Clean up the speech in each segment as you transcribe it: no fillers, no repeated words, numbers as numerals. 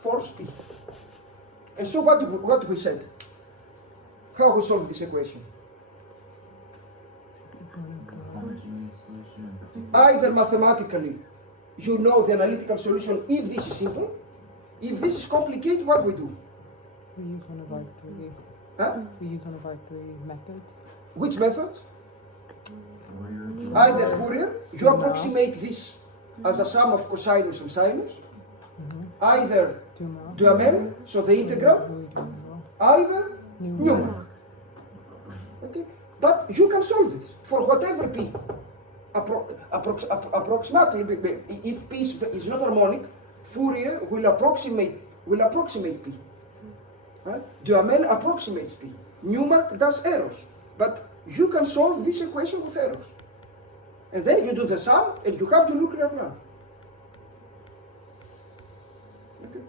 force P. And so what we said? How we solve this equation? Either mathematically, you know the analytical solution if this is simple. If this is complicated, what we do? We use one of our three. Huh? We use one of our three methods. Which methods? Either Fourier, you approximate this as a sum of cosinus and sinus. Either Duhamel, so the integral. Either Newmark. Okay, but you can solve this for whatever P. Approximately, if P is not harmonic, Fourier will approximate P. Right? Duhamel approximates P. Newmark does errors, but you can solve this equation with errors. And then you do the sum, and you have your nuclear plan. Okay.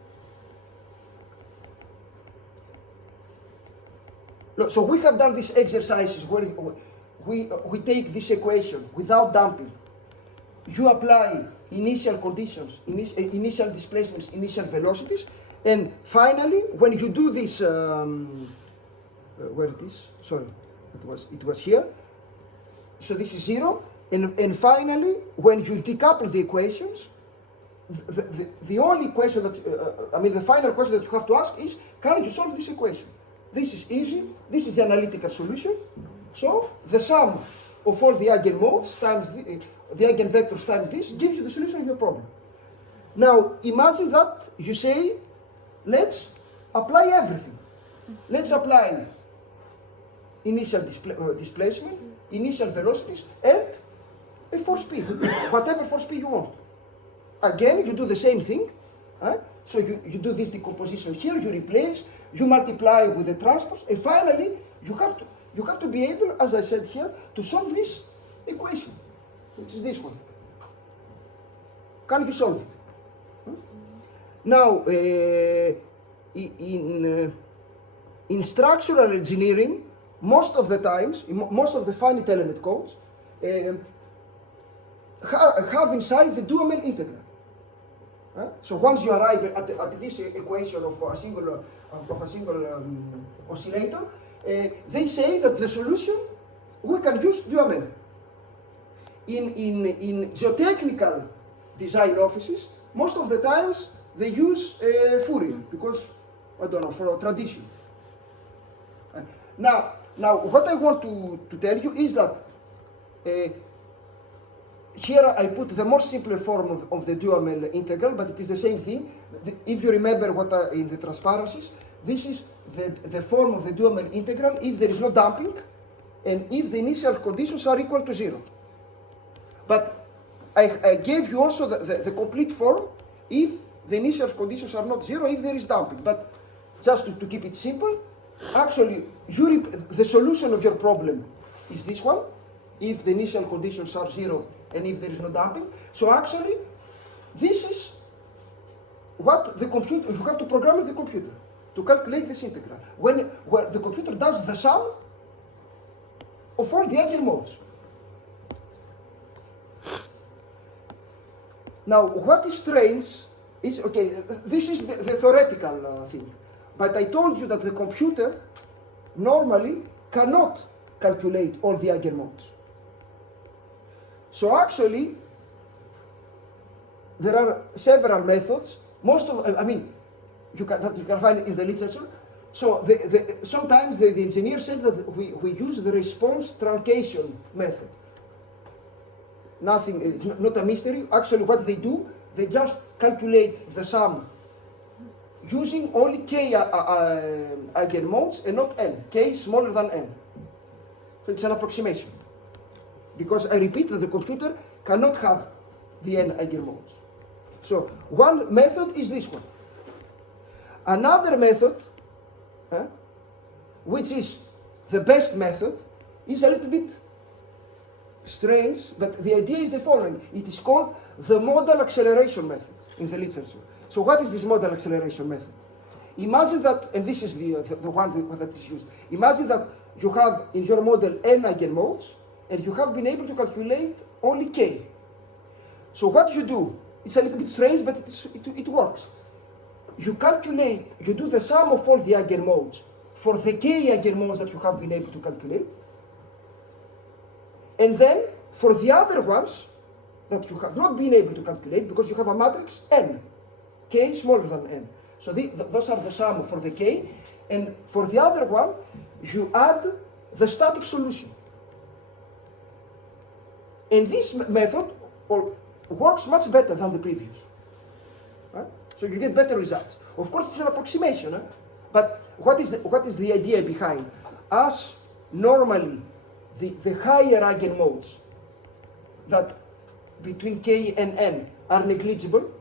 Look, so we have done these exercises where we take this equation without damping. You apply initial conditions, initial displacements, initial velocities, and finally, when you do this, where it is? Sorry, it was here. So this is 0, and finally, when you decouple the equations, the only question that the final question that you have to ask is, can you solve this equation? This is easy. This is the analytical solution. So the sum of all the eigenmodes times the eigenvectors times this gives you the solution of your problem. Now imagine that you say, let's apply everything. Let's apply initial displacement, initial velocities, and a force P, whatever force P you want. Again, you do the same thing. So you do this decomposition here, you replace, you multiply with the transpose, and finally you have to be able, as I said here, to solve this equation, which is this one. Can you solve it? Now, in structural engineering, most of the times, most of the finite element codes have inside the Duhamel integral. So once you arrive at this equation of a single oscillator, they say that the solution, we can use Duhamel. In geotechnical design offices, most of the times they use Fourier because, I don't know, for tradition. Now what I want to tell you is that here I put the more simpler form of the Duhamel integral, but it is the same thing. If you remember what in the transparencies, this is the form of the Duhamel integral if there is no damping and if the initial conditions are equal to 0. But I gave you also the complete form if the initial conditions are not 0, if there is damping. But just to keep it simple, actually the solution of your problem is this one, if the initial conditions are 0 and if there is no damping. So actually, this is what the computer, you have to program the computer to calculate this integral. Where the computer does the sum of all the eigenmodes. Now, what is strange is, okay, this is the theoretical thing. But I told you that the computer normally cannot calculate all the eigenmodes. So actually, there are several methods. Most of, you can find it in the literature. So sometimes the engineer said that we use the response truncation method. Nothing, it's not a mystery. Actually, what they do, they just calculate the sum using only k eigenmodes and not n. K is smaller than n. So it's an approximation. Because I repeat that the computer cannot have the n eigenmodes. So one method is this one. Another method, which is the best method, is a little bit strange, but the idea is the following. It is called the modal acceleration method in the literature. So what is this modal acceleration method? Imagine that, and this is the one that is used. Imagine that you have in your model n eigenmodes, and you have been able to calculate only k. So what you do, it's a little bit strange, but it works. you calculate, you do the sum of all the eigenmodes for the k eigenmodes that you have been able to calculate, and then for the other ones that you have not been able to calculate because you have a matrix n, k smaller than n. So those are the sum for the k, and for the other one, you add the static solution. And this method works much better than the previous. Right? So you get better results. Of course, it's an approximation, but what is the idea behind? As normally, the higher eigenmodes that between k and n are negligible.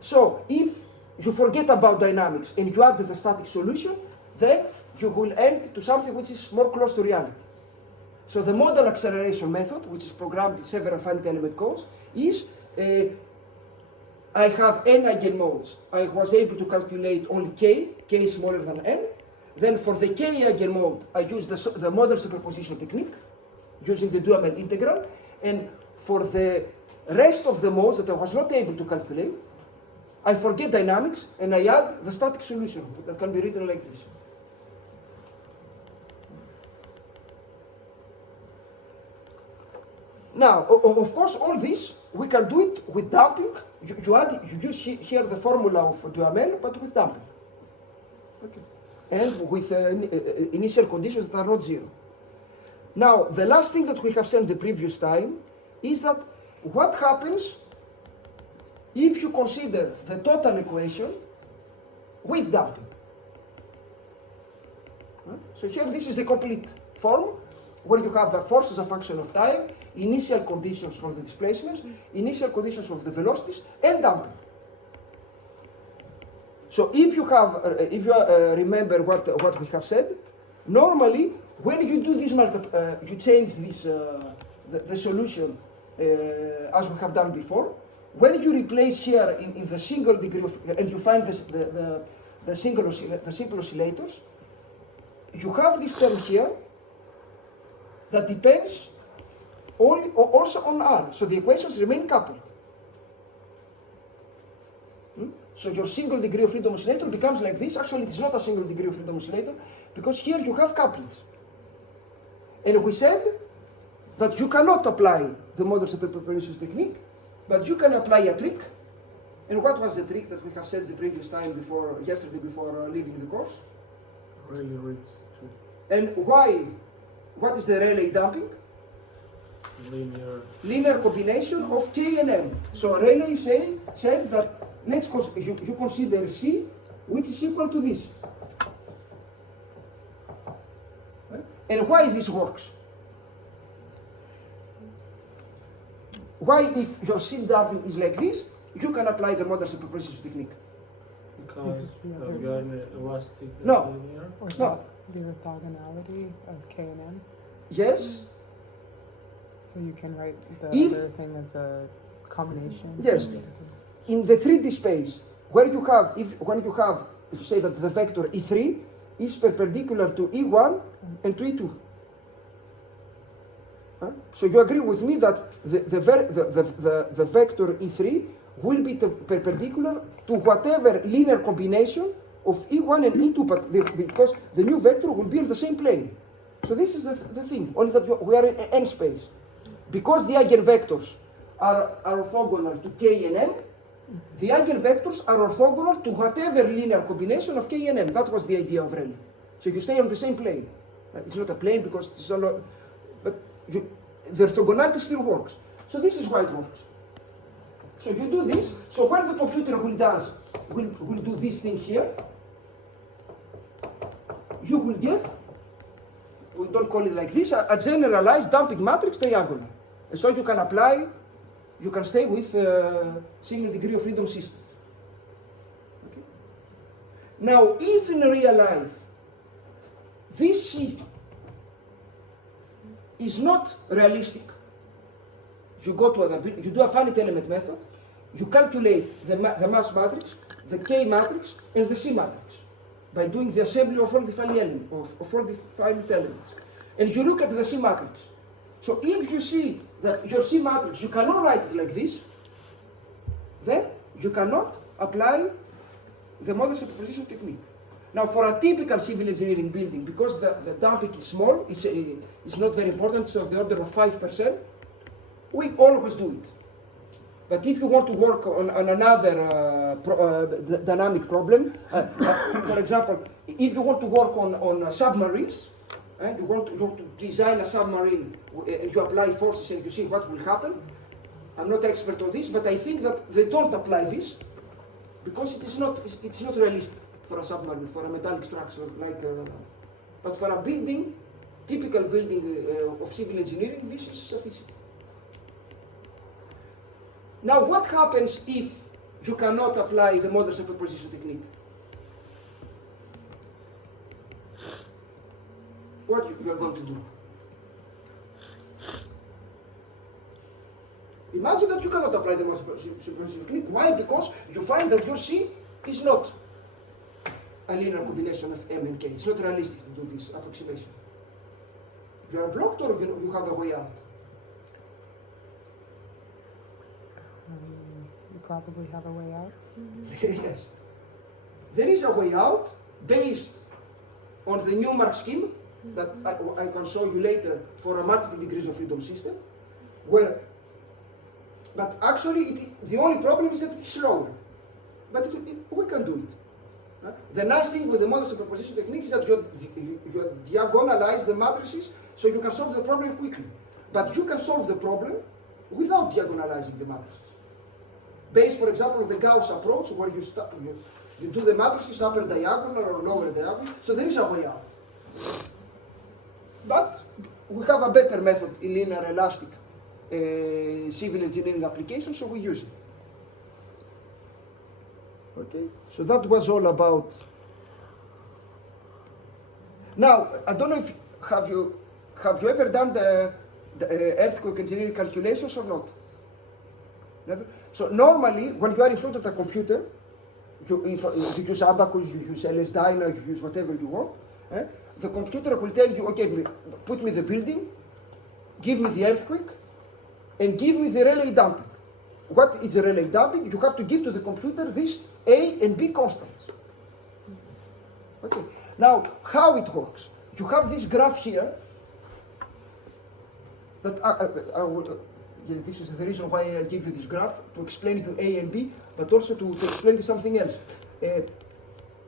So if you forget about dynamics and you add the static solution, then you will end to something which is more close to reality. So the modal acceleration method, which is programmed in several finite element codes, is I have n eigenmodes. I was able to calculate only k is smaller than n. Then for the k eigenmode, I use the model superposition technique, using the Duhamel integral. And for the rest of the modes that I was not able to calculate, I forget dynamics and I add the static solution that can be written like this. Now, of course, all this, we can do it with damping. You use here the formula of Duhamel, but with damping. Okay. And with initial conditions that are not zero. Now, the last thing that we have said the previous time is that what happens if you consider the total equation with damping. So here this is the complete form, where you have the force as a function of time, initial conditions for the displacements, initial conditions of the velocities, and damping. So if you remember what we have said, normally when you do this, you change this the solution as we have done before. When you replace here in the single degree of, and you find the simple oscillators, you have this term here that depends also on R. So the equations remain coupled. So your single degree of freedom oscillator becomes like this. Actually, it is not a single degree of freedom oscillator because here you have couplings. And we said that you cannot apply the model superposition technique, but you can apply a trick. And what was the trick that we have said the previous time yesterday before leaving the course? Rayleigh Ritz. And why? What is the Rayleigh damping? Linear combination of k and m. So Rayleigh said that you consider C, which is equal to this. And why this works? Why, if your C damping is like this, you can apply the modal superposition technique? Because you are elastic. No. Linear? Or No. the orthogonality of K and M. Yes. So you can write the If- other thing as a combination. Yes. In the 3D space, when you say that the vector E3 is perpendicular to E1 and to E2. So you agree with me that the vector E3 will be perpendicular to whatever linear combination of E1 and E2, but because the new vector will be on the same plane. So this is the thing, only that we are in n space. Because the eigenvectors are orthogonal to k and m, the eigenvectors are orthogonal to whatever linear combination of k and m. That was the idea of Rayleigh. So you stay on the same plane. It's not a plane because it's all, but the orthogonality still works. So this is why it works. So you do this. So when the computer will do this thing here, you will get, we don't call it like this, a generalized damping matrix diagonal. And so you can stay with single degree of freedom system. Okay? Now, if in real life this C is not realistic, you do a finite element method, you calculate the mass matrix, the K matrix, and the C matrix by doing the assembly of all the finite elements. And you look at the C matrix. So if you see that your C matrix, you cannot write it like this, then you cannot apply the model superposition technique. Now, for a typical civil engineering building, because the damping is small, it's not very important, so of the order of 5%, we always do it. But if you want to work on another dynamic problem, for example, if you want to work on submarines, you want to design a submarine and you apply forces and you see what will happen. I'm not expert on this, but I think that they don't apply this because it's not realistic for a submarine, for a metallic structure like. But for a building, typical building of civil engineering, this is sufficient. Now, what happens if you cannot apply the model superposition technique? What you are going to do? Imagine that you cannot apply the model superposition technique. Why? Because you find that your C is not a linear combination of M and K. It's not realistic to do this approximation. You are blocked or you have a way out? You probably have a way out. Yes. There is a way out based on the Newmark scheme that I can show you later for a multiple degrees of freedom system, but actually the only problem is that it's slower. But we can do it. The nice thing with the model superposition technique is that you diagonalize the matrices so you can solve the problem quickly. But you can solve the problem without diagonalizing the matrices. Based, for example, on the Gauss approach, where you do the matrices upper diagonal or lower diagonal, so there is a way out. But we have a better method in linear elastic civil engineering applications, so we use it. Okay, so that was all about. Now, I don't know if have you ever done the earthquake engineering calculations or not? Never? So normally, when you are in front of the computer, you use Abacus, you use LS-DYNA, you use whatever you want. The computer will tell you, okay, put me the building, give me the earthquake, and give me the Rayleigh damping. What is the Rayleigh damping? You have to give to the computer these A and B constants. Okay. Now, how it works? You have this graph here. That this is the reason why I give you this graph, to explain you A and B, but also to explain you something else.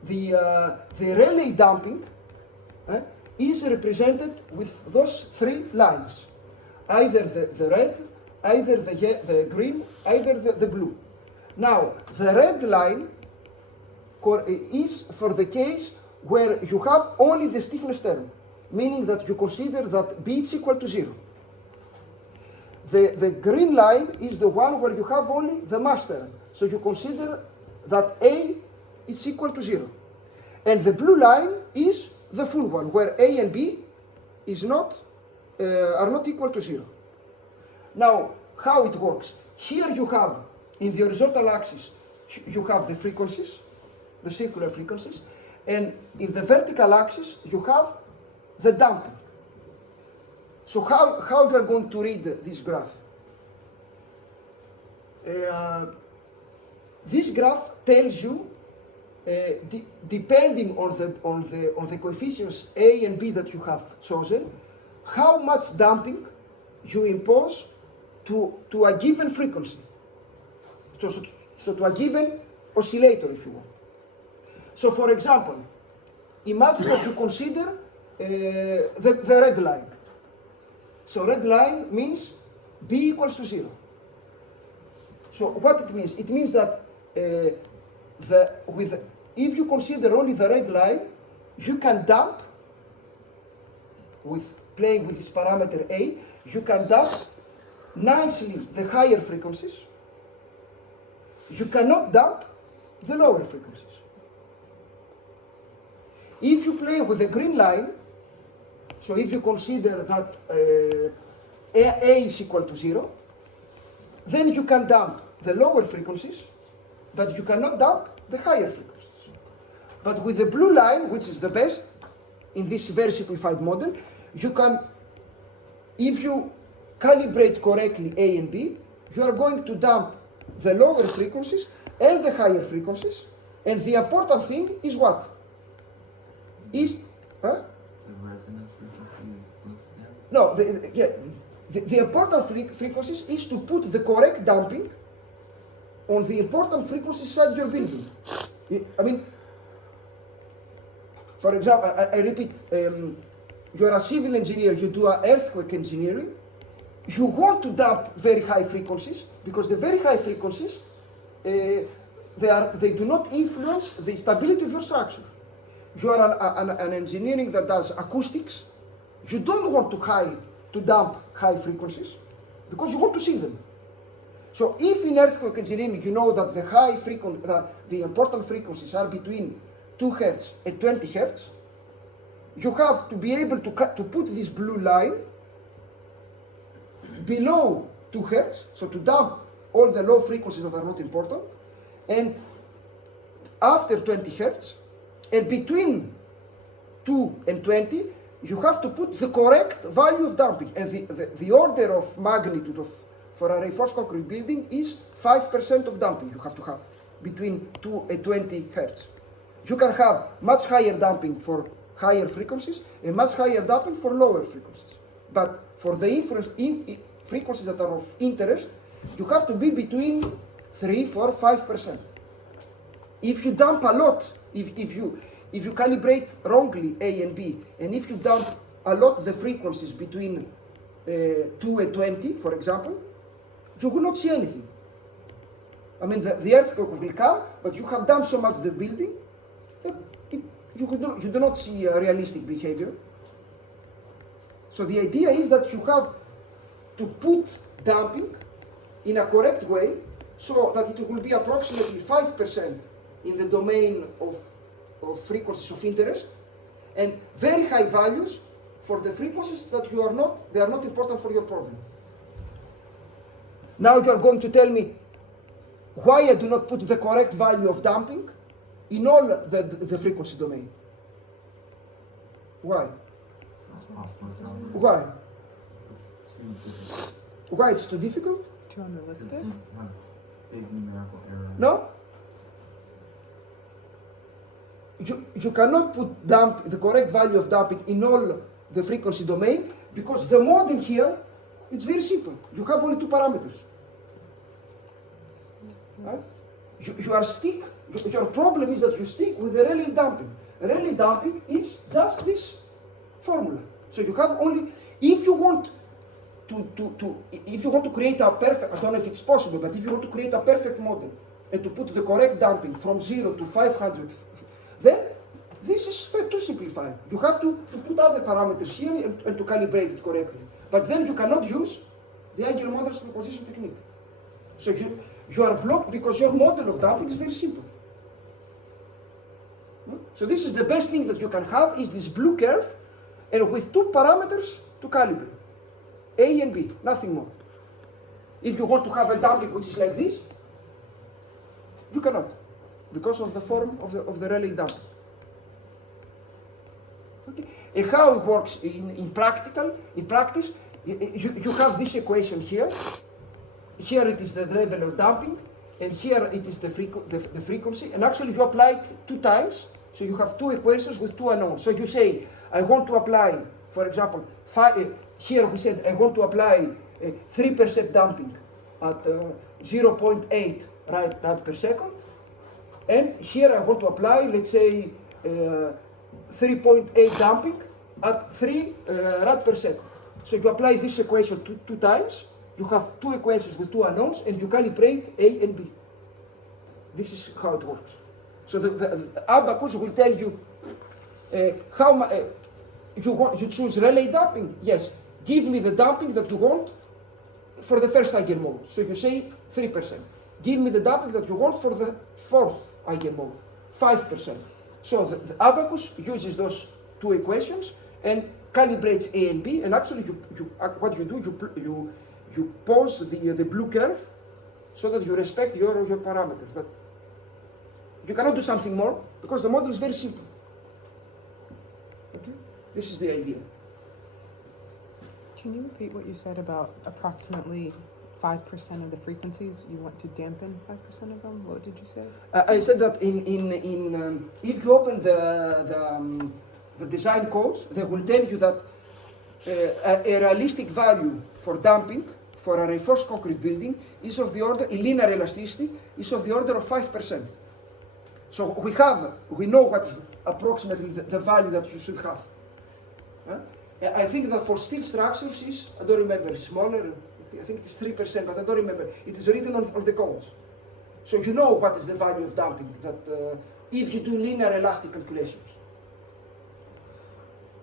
The Rayleigh damping is represented with those three lines, either the red, either the green, either the blue. Now, the red line is for the case where you have only the stiffness term, meaning that you consider that B is equal to 0. The green line is the one where you have only the mass term, so you consider that A is equal to 0. And the blue line is the full one, where A and B are not equal to 0. Now, how it works? Here you have, in the horizontal axis, you have the frequencies, the circular frequencies, and in the vertical axis, you have the damping. So how you are going to read this graph? This graph tells you, depending on the coefficients A and B that you have chosen, how much damping you impose to a given frequency, so to a given oscillator, if you want. So, for example, imagine that you consider the red line. So red line means B equals to 0. So what it means? It means that if you consider only the red line, you can damp, playing with this parameter A, you can damp nicely the higher frequencies. You cannot damp the lower frequencies. If you play with the green line, so if you consider that A is equal to 0, then you can damp the lower frequencies, but you cannot damp the higher frequencies. But with the blue line, which is the best in this very simplified model, you can, if you calibrate correctly A and B, you are going to damp the lower frequencies and the higher frequencies, And the important thing is what? Is, huh? The resonance frequency is less than? No, the important frequencies is to put the correct damping on the important frequencies inside your building. I mean, for example, I repeat, you are a civil engineer, you do earthquake engineering, you want to damp very high frequencies because the very high frequencies, they do not influence the stability of your structure. You are an engineering that does acoustics, you don't want to damp high frequencies because you want to see them. So if in earthquake engineering you know that the important frequencies are between 2 Hz and 20 Hz, you have to be able to put this blue line below 2 Hz, so to damp all the low frequencies that are not important, and after 20 Hz, and between 2 and 20, you have to put the correct value of damping. And the order of magnitude for a reinforced concrete building is 5% of damping you have to have between 2 and 20 Hz. You can have much higher damping for higher frequencies and much higher damping for lower frequencies. But for the frequencies that are of interest, you have to be between 3, 4, 5%. If you damp a lot, if you calibrate wrongly A and B, and if you damp a lot the frequencies between 2 and 20, for example, you will not see anything. I mean, the earthquake will come, but you have damped so much the building that you do not see a realistic behavior. So the idea is that you have to put damping in a correct way so that it will be approximately 5% in the domain of frequencies of interest, and very high values for the frequencies that they are not important for your problem. Now you are going to tell me why I do not put the correct value of damping in all the frequency domain. Why? It's not possible to tell. Why? It's too difficult. Why it's too difficult? It's too Because unrealistic. you have big numerical error. No? You cannot put the correct value of damping in all the frequency domain because the model here, it's very simple. You have only 2 parameters. Right? Your problem is that you stick with the Rayleigh damping. Rayleigh damping is just this formula. So you have only, if you want to create a perfect, I don't know if it's possible, but if you want to create a perfect model and to put the correct damping from 0 to 500, then this is too simplified. You have to put other parameters here and to calibrate it correctly. But then you cannot use the Eigen model superposition technique. So you are blocked because your model of damping is very simple. So this is the best thing that you can have is this blue curve and with 2 parameters to calibrate. A and B, nothing more. If you want to have a damping which is like this, you cannot, because of the form of the Rayleigh damping. Okay. And how it works in practice, you have this equation here. Here it is the level of damping, and here it is the frequency. And actually you apply it 2 times, so you have 2 equations with 2 unknowns. So you say, I want to apply, for example, here we said I want to apply 3% damping at 0.8 rad per second. And here I want to apply, let's say, 3.8 damping at 3 rad per second. So you apply this equation 2 times, you have 2 equations with 2 unknowns, and you calibrate A and B. This is how it works. So the abacus will tell you how much you choose Rayleigh damping. Yes, give me the damping that you want for the first eigenmode. So you say 3%. Give me the damping that you want for the 4th eigenmode, 5%. So the abacus uses those 2 equations and calibrates A and B. And actually, what you do, you pose the blue curve so that you respect your parameters. But you cannot do something more because the model is very simple. Okay, this is the idea. Can you repeat what you said about approximately 5% of the frequencies, you want to dampen 5% of them? What did you say? I said that if you open the design codes, they will tell you that a realistic value for damping for a reinforced concrete building is of the order, in linear elasticity, is of the order of 5%. So we know what is approximately the value that you should have. I think that for steel structures is, I don't remember, smaller, I think it is 3%, but I don't remember. It is written on the codes. So you know what is the value of damping, that if you do linear elastic calculations.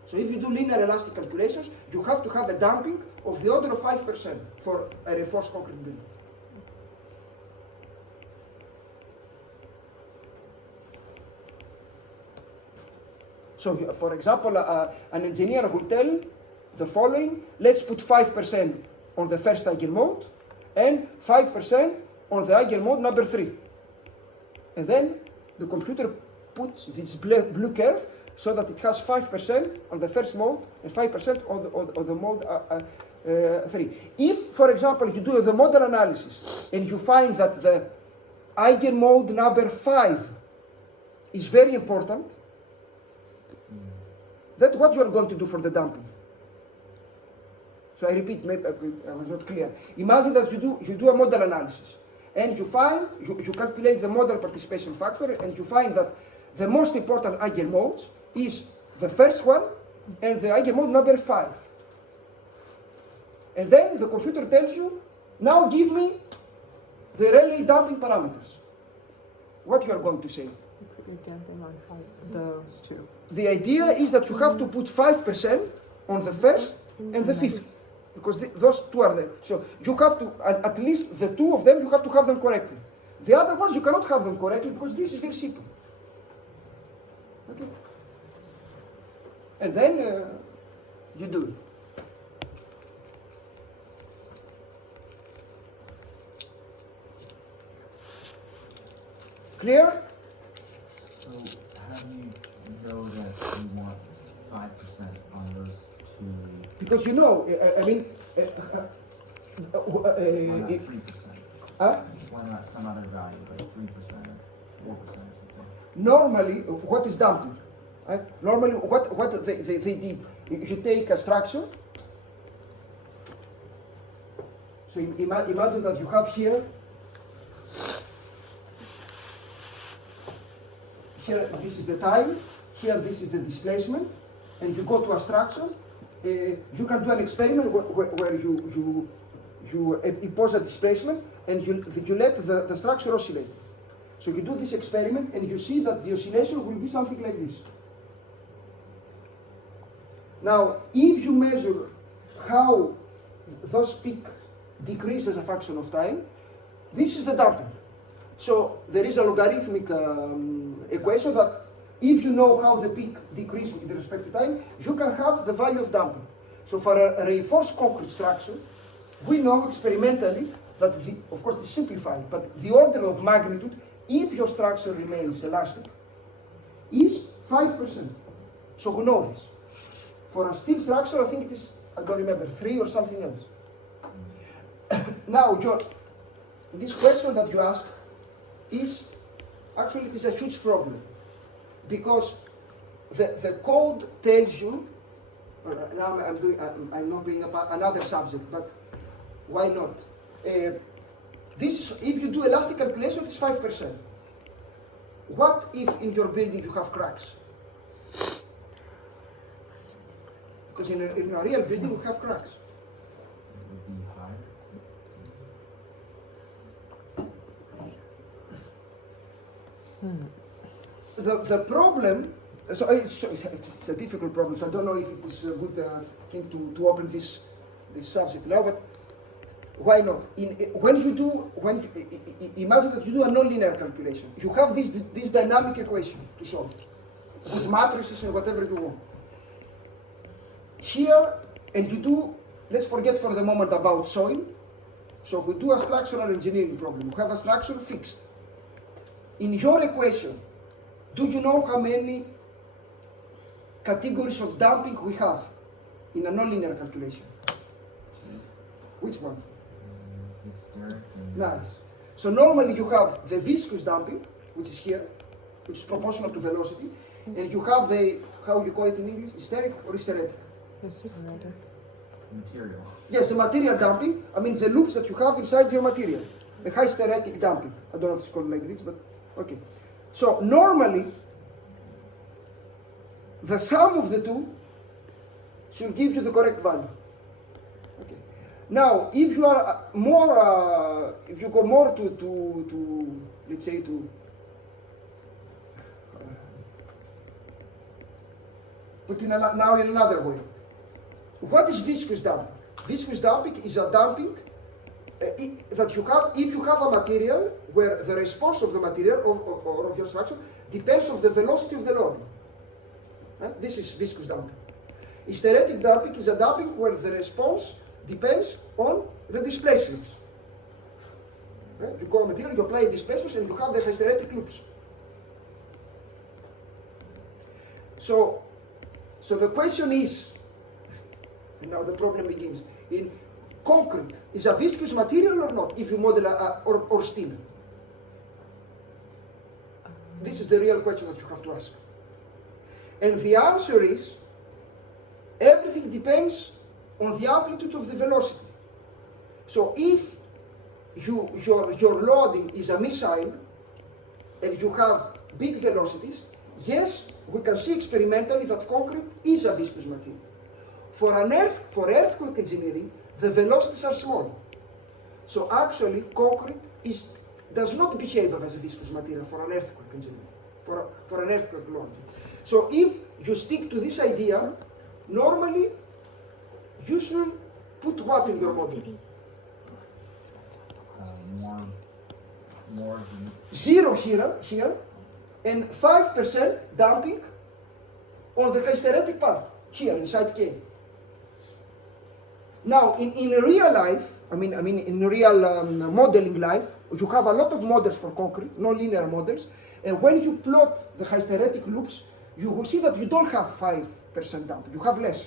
So if you do linear elastic calculations, you have to have a damping of the order of 5% for a reinforced concrete building. So, for example, an engineer will tell the following: let's put 5% on the first Eigen mode and 5% on the Eigen mode number 3. And then the computer puts this blue curve so that it has 5% on the first mode and 5% on the mode 3. If, for example, you do the model analysis and you find that the Eigen mode number 5 is very important, that's what you are going to do for the damping. So I repeat, maybe I was not clear. Imagine that you do a model analysis and you calculate the model participation factor and you find that the most important Eigen modes is the first one and the Eigen mode number 5. And then the computer tells you, now give me the Rayleigh damping parameters. What you are going to say? You put your damping on those two. The idea is that you have to put 5% on the first and the fifth, because those two are there. So you have to, at least the two of them, you have to have them correctly. The other ones, you cannot have them correctly because this is very simple. Okay? And then you do it. Clear? So how do you know that you want 5% on those two? Because you know, I mean, Why not 3%? huh? Why not some other value, like 3% or 4% or something? Normally, what is damping? Right? Normally, what they did, you take a structure. So imagine that you have here this is the time, here this is the displacement, and you go to a structure. You can do an experiment where you impose a displacement and you let the structure oscillate. So you do this experiment and you see that the oscillation will be something like this. Now, if you measure how those peak decrease as a function of time, this is the damping. So there is a logarithmic equation that if you know how the peak decreases with respect to time, you can have the value of damping. So for a reinforced concrete structure, we know experimentally that, of course it's simplified, but the order of magnitude, if your structure remains elastic, is 5%. So we know this. For a steel structure, I think it is, I don't remember, 3 or something else. Now, this question that you ask is, actually it is a huge problem, because the code tells you, now I'm not doing another subject, but why not? This is, if you do elastic calculation, it's 5%. What if in your building you have cracks? Because in a real building we have cracks. It would be higher. The problem, so it's a difficult problem, so I don't know if it is a good thing to open this subject now, but why not? Imagine that you do a non-linear calculation. You have this dynamic equation to solve, with matrices and whatever you want. Here, and you do, let's forget for the moment about soil. So we do a structural engineering problem. We have a structure fixed. In your equation, do you know how many categories of damping we have in a non-linear calculation? Which one? hysteric and. Nice. So normally you have the viscous damping, which is here, which is proportional to velocity, and you have the, how you call it in English, hysteric or hysteretic? Hysterical. Material. Yes, the material damping, I mean the loops that you have inside your material. The hysteretic damping. I don't know if it's called like this, but okay. So normally, the sum of the two should give you the correct value. Okay. Now, if you are more, if you go more to let's say to put in now in another way, what is viscous damping? Viscous damping is a damping that you have if you have a material where the response of the material or of your structure depends on the velocity of the loading. This is viscous damping. Hysteretic damping is a damping where the response depends on the displacements. You go on material, you apply displacements, and you have the hysteretic loops. So the question is, and now the problem begins, in concrete, is a viscous material or not, if you model or steel? This is the real question that you have to ask. And the answer is, everything depends on the amplitude of the velocity. So if your loading is a missile, and you have big velocities, yes, we can see experimentally that concrete is a viscous material. For earthquake engineering, the velocities are small. So actually, concrete does not behave as a viscous material for an earthquake engineering, for an earthquake load. So if you stick to this idea, normally you should put what in your model? More. 0 here, and 5% damping on the hysteretic part, here inside K. Now, in real life, I mean in real modeling life, you have a lot of models for concrete, no linear models, and when you plot the hysteretic loops, you will see that you don't have 5% damping, you have less.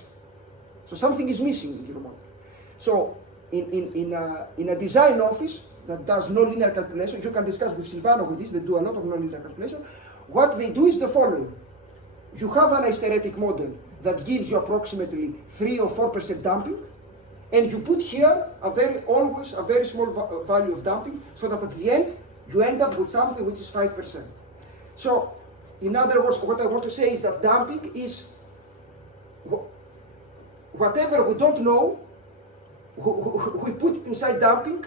So something is missing in your model. So in a design office that does no linear calculation, you can discuss with Silvano with this, they do a lot of no linear calculation. What they do is the following. You have an hysteretic model that gives you approximately 3 or 4% damping, and you put here always a very small value of damping, so that at the end you end up with something which is 5%. So, in other words, what I want to say is that damping is whatever we don't know, we put it inside damping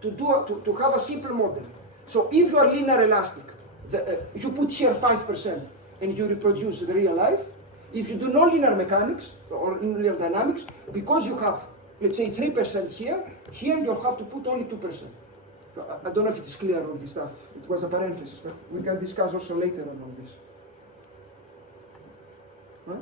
to have a simple model. So if you are linear elastic, you put here 5% and you reproduce the real life. If you do non-linear mechanics or linear dynamics, because you have, let's say, 3% here you have to put only 2%. I don't know if it's clear all this stuff. It was a parenthesis, but we can discuss also later about this. Huh?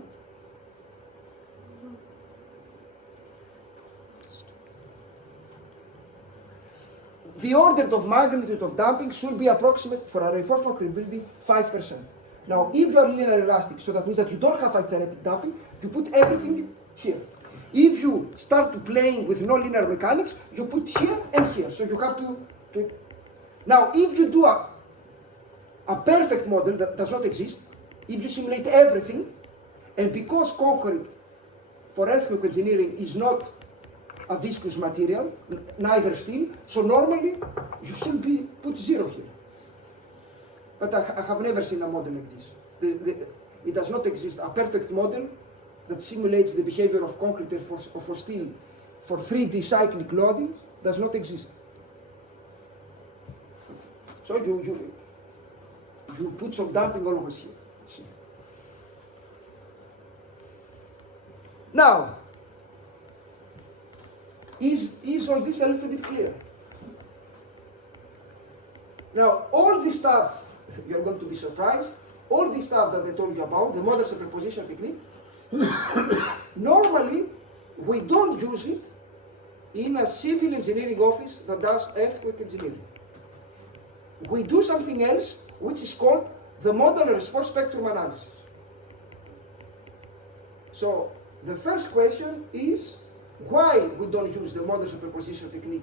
The order of magnitude of damping should be approximate for a reinforced concrete building 5%. Now, if you are linear elastic, so that means that you don't have hysteretic damping, you put everything here. If you start to playing with non-linear mechanics, you put here and here. So you have to now, if you do a perfect model that does not exist, if you simulate everything, and because concrete for earthquake engineering is not a viscous material, neither steel, so normally you should put 0 here. But I have never seen a model like this. It does not exist a perfect model that simulates the behavior of concrete and for steel for 3D cyclic loading does not exist. So you put some damping always here. See. Now, is all this a little bit clear? Now, all this stuff, you're going to be surprised, all this stuff that I told you about, the model superposition technique, normally we don't use it in a civil engineering office that does earthquake engineering. We do something else which is called the model response spectrum analysis. So the first question is why we don't use the model superposition technique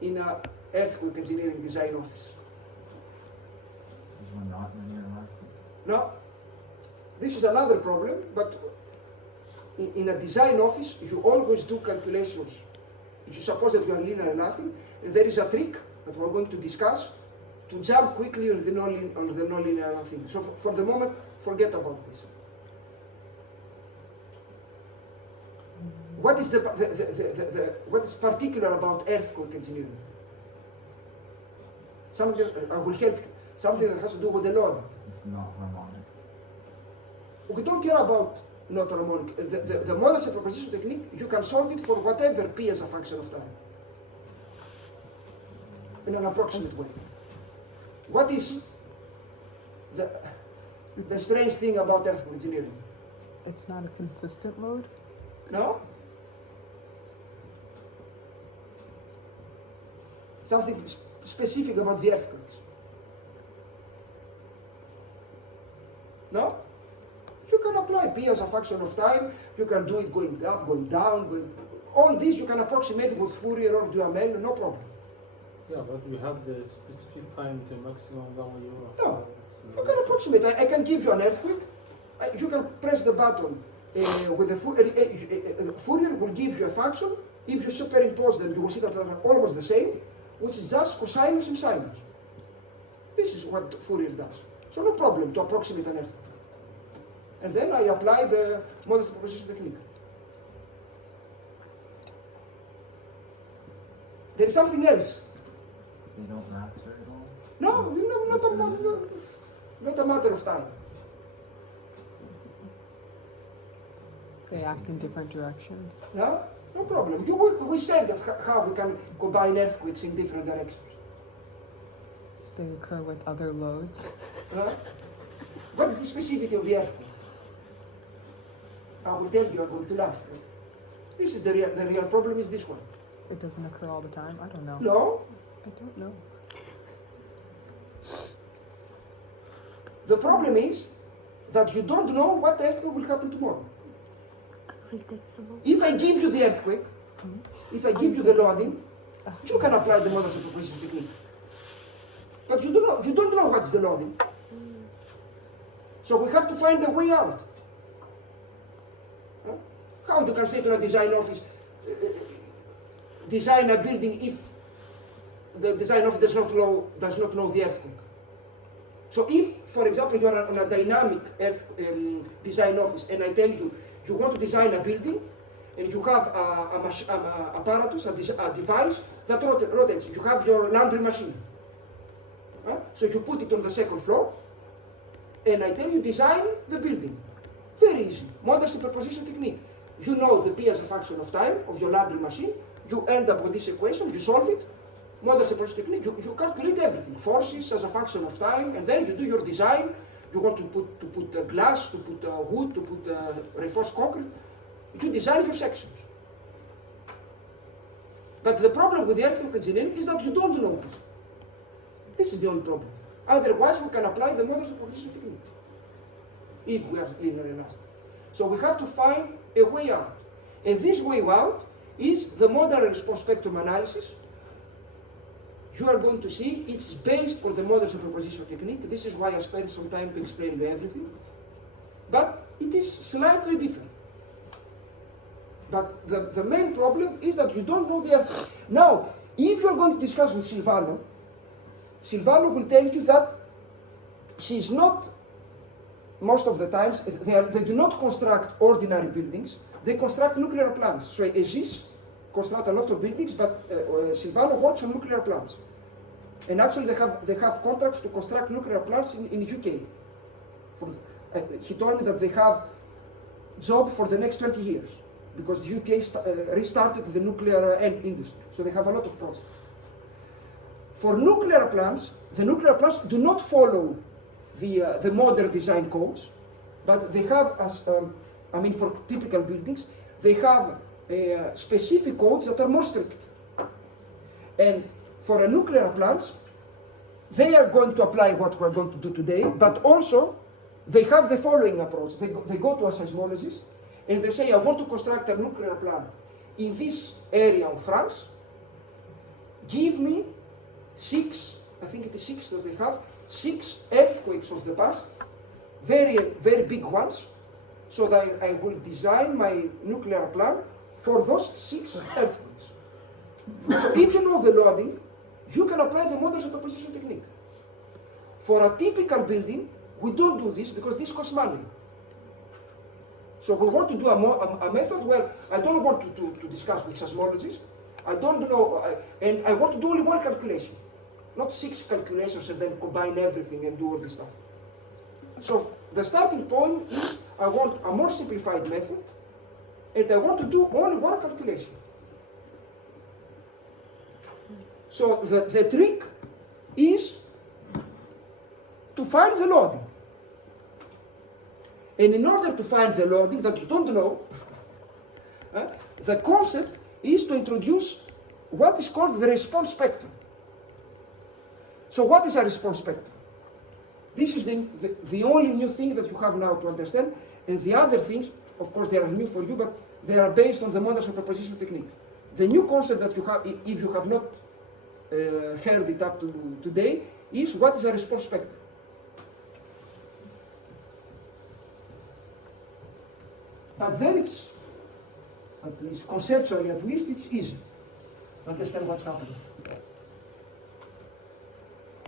in an earthquake engineering design office? Is one not linear elastic? No. This is another problem, but in a design office, you always do calculations. You suppose that you are linear elastic, and there is a trick that we're going to discuss to jump quickly on the non-linear thing. So for the moment, forget about this. What is what is particular about earthquake engineering? Something I will help you. Something that has to do with the load. It's not harmonic. We don't care about not harmonic. The model superposition technique, you can solve it for whatever p as a function of time. In an approximate way. What is the strange thing about earthquake engineering? It's not a consistent load? No? Something specific about the earthquakes. No? You can apply P as a function of time, you can do it going up, going down, all this you can approximate with Fourier or Duhamel, no problem. Yeah, but we have the specific time to maximum value of. No. You can approximate. I can give you an earthquake. You can press the button with the Fourier will give you a function. If you superimpose them, you will see that they are almost the same, which is just cosinus and sinus. This is what Fourier does. So no problem to approximate an earthquake. And then I apply the model superposition technique. There is something else. They don't last very long? No, not a matter of time. They act in different directions. No, no problem. We said that how we can combine earthquakes in different directions. They occur with other loads. What is the specificity of the earthquake? I will tell you, you're going to laugh. This is the real problem is this one. It doesn't occur all the time? I don't know. No, I don't know. the problem is that you don't know what earthquake will happen tomorrow. If I give you the earthquake, if I give you the loading, you can apply the model superposition technique. But you don't know what's the loading. So we have to find a way out. How you can say to a design office, design a building if the design office does not know the earthquake. So if, for example, you are on a dynamic design office and I tell you, you want to design a building and you have a apparatus, a device that rotates. You have your laundry machine. So you put it on the second floor and I tell you design the building. Very easy. Model superposition technique. You know the P as a function of time of your laundry machine. You end up with this equation, you solve it. Model superposition technique, you calculate everything. Forces as a function of time, and then you do your design. You want to put glass, to put wood, to put reinforced concrete. You design your sections. But the problem with the earthquake engineering is that you don't know. This is the only problem. Otherwise, we can apply the model superposition technique if we are linear elastic. So we have to find a way out. And this way out is the modal response spectrum analysis. You are going to see it's based on the model superposition technique. This is why I spent some time to explain you everything. But it is slightly different. But the main problem is that you don't know the earthquake. Now, if you're going to discuss with Silvano, Silvano will tell you that he's not, most of the times, they do not construct ordinary buildings, they construct nuclear plants. So EGIS construct a lot of buildings, but Silvano works on nuclear plants. And actually they have contracts to construct nuclear plants in UK. He told me that they have job for the next 20 years because the UK restarted the nuclear industry. So they have a lot of projects. For nuclear plants, the nuclear plants do not follow the modern design codes, but they have, for typical buildings, they have specific codes that are more strict. And for a nuclear plants, they are going to apply what we're going to do today, but also they have the following approach. They go to a seismologist and they say, I want to construct a nuclear plant in this area of France, give me 6, I think it is 6 that they have, 6 earthquakes of the past, very, very big ones, so that I will design my nuclear plant for those 6 earthquakes. So if you know the loading, you can apply the models and opposition technique. For a typical building, we don't do this because this costs money. So we want to do a method where I don't want to discuss with seismologists. I don't know, and I want to do only one calculation, not 6 calculations and then combine everything and do all this stuff. So the starting point is I want a more simplified method, and I want to do only one calculation. So the trick is to find the loading. And in order to find the loading that you don't know, the concept is to introduce what is called the response spectrum. So what is a response spectrum? This is the only new thing that you have now to understand, and the other things, of course, they are new for you, but they are based on the models and proposition technique. The new concept that you have, if you have not heard it up to today, is what is a response spectrum. But then it's, at least conceptually at least, it's easy to understand what's happening.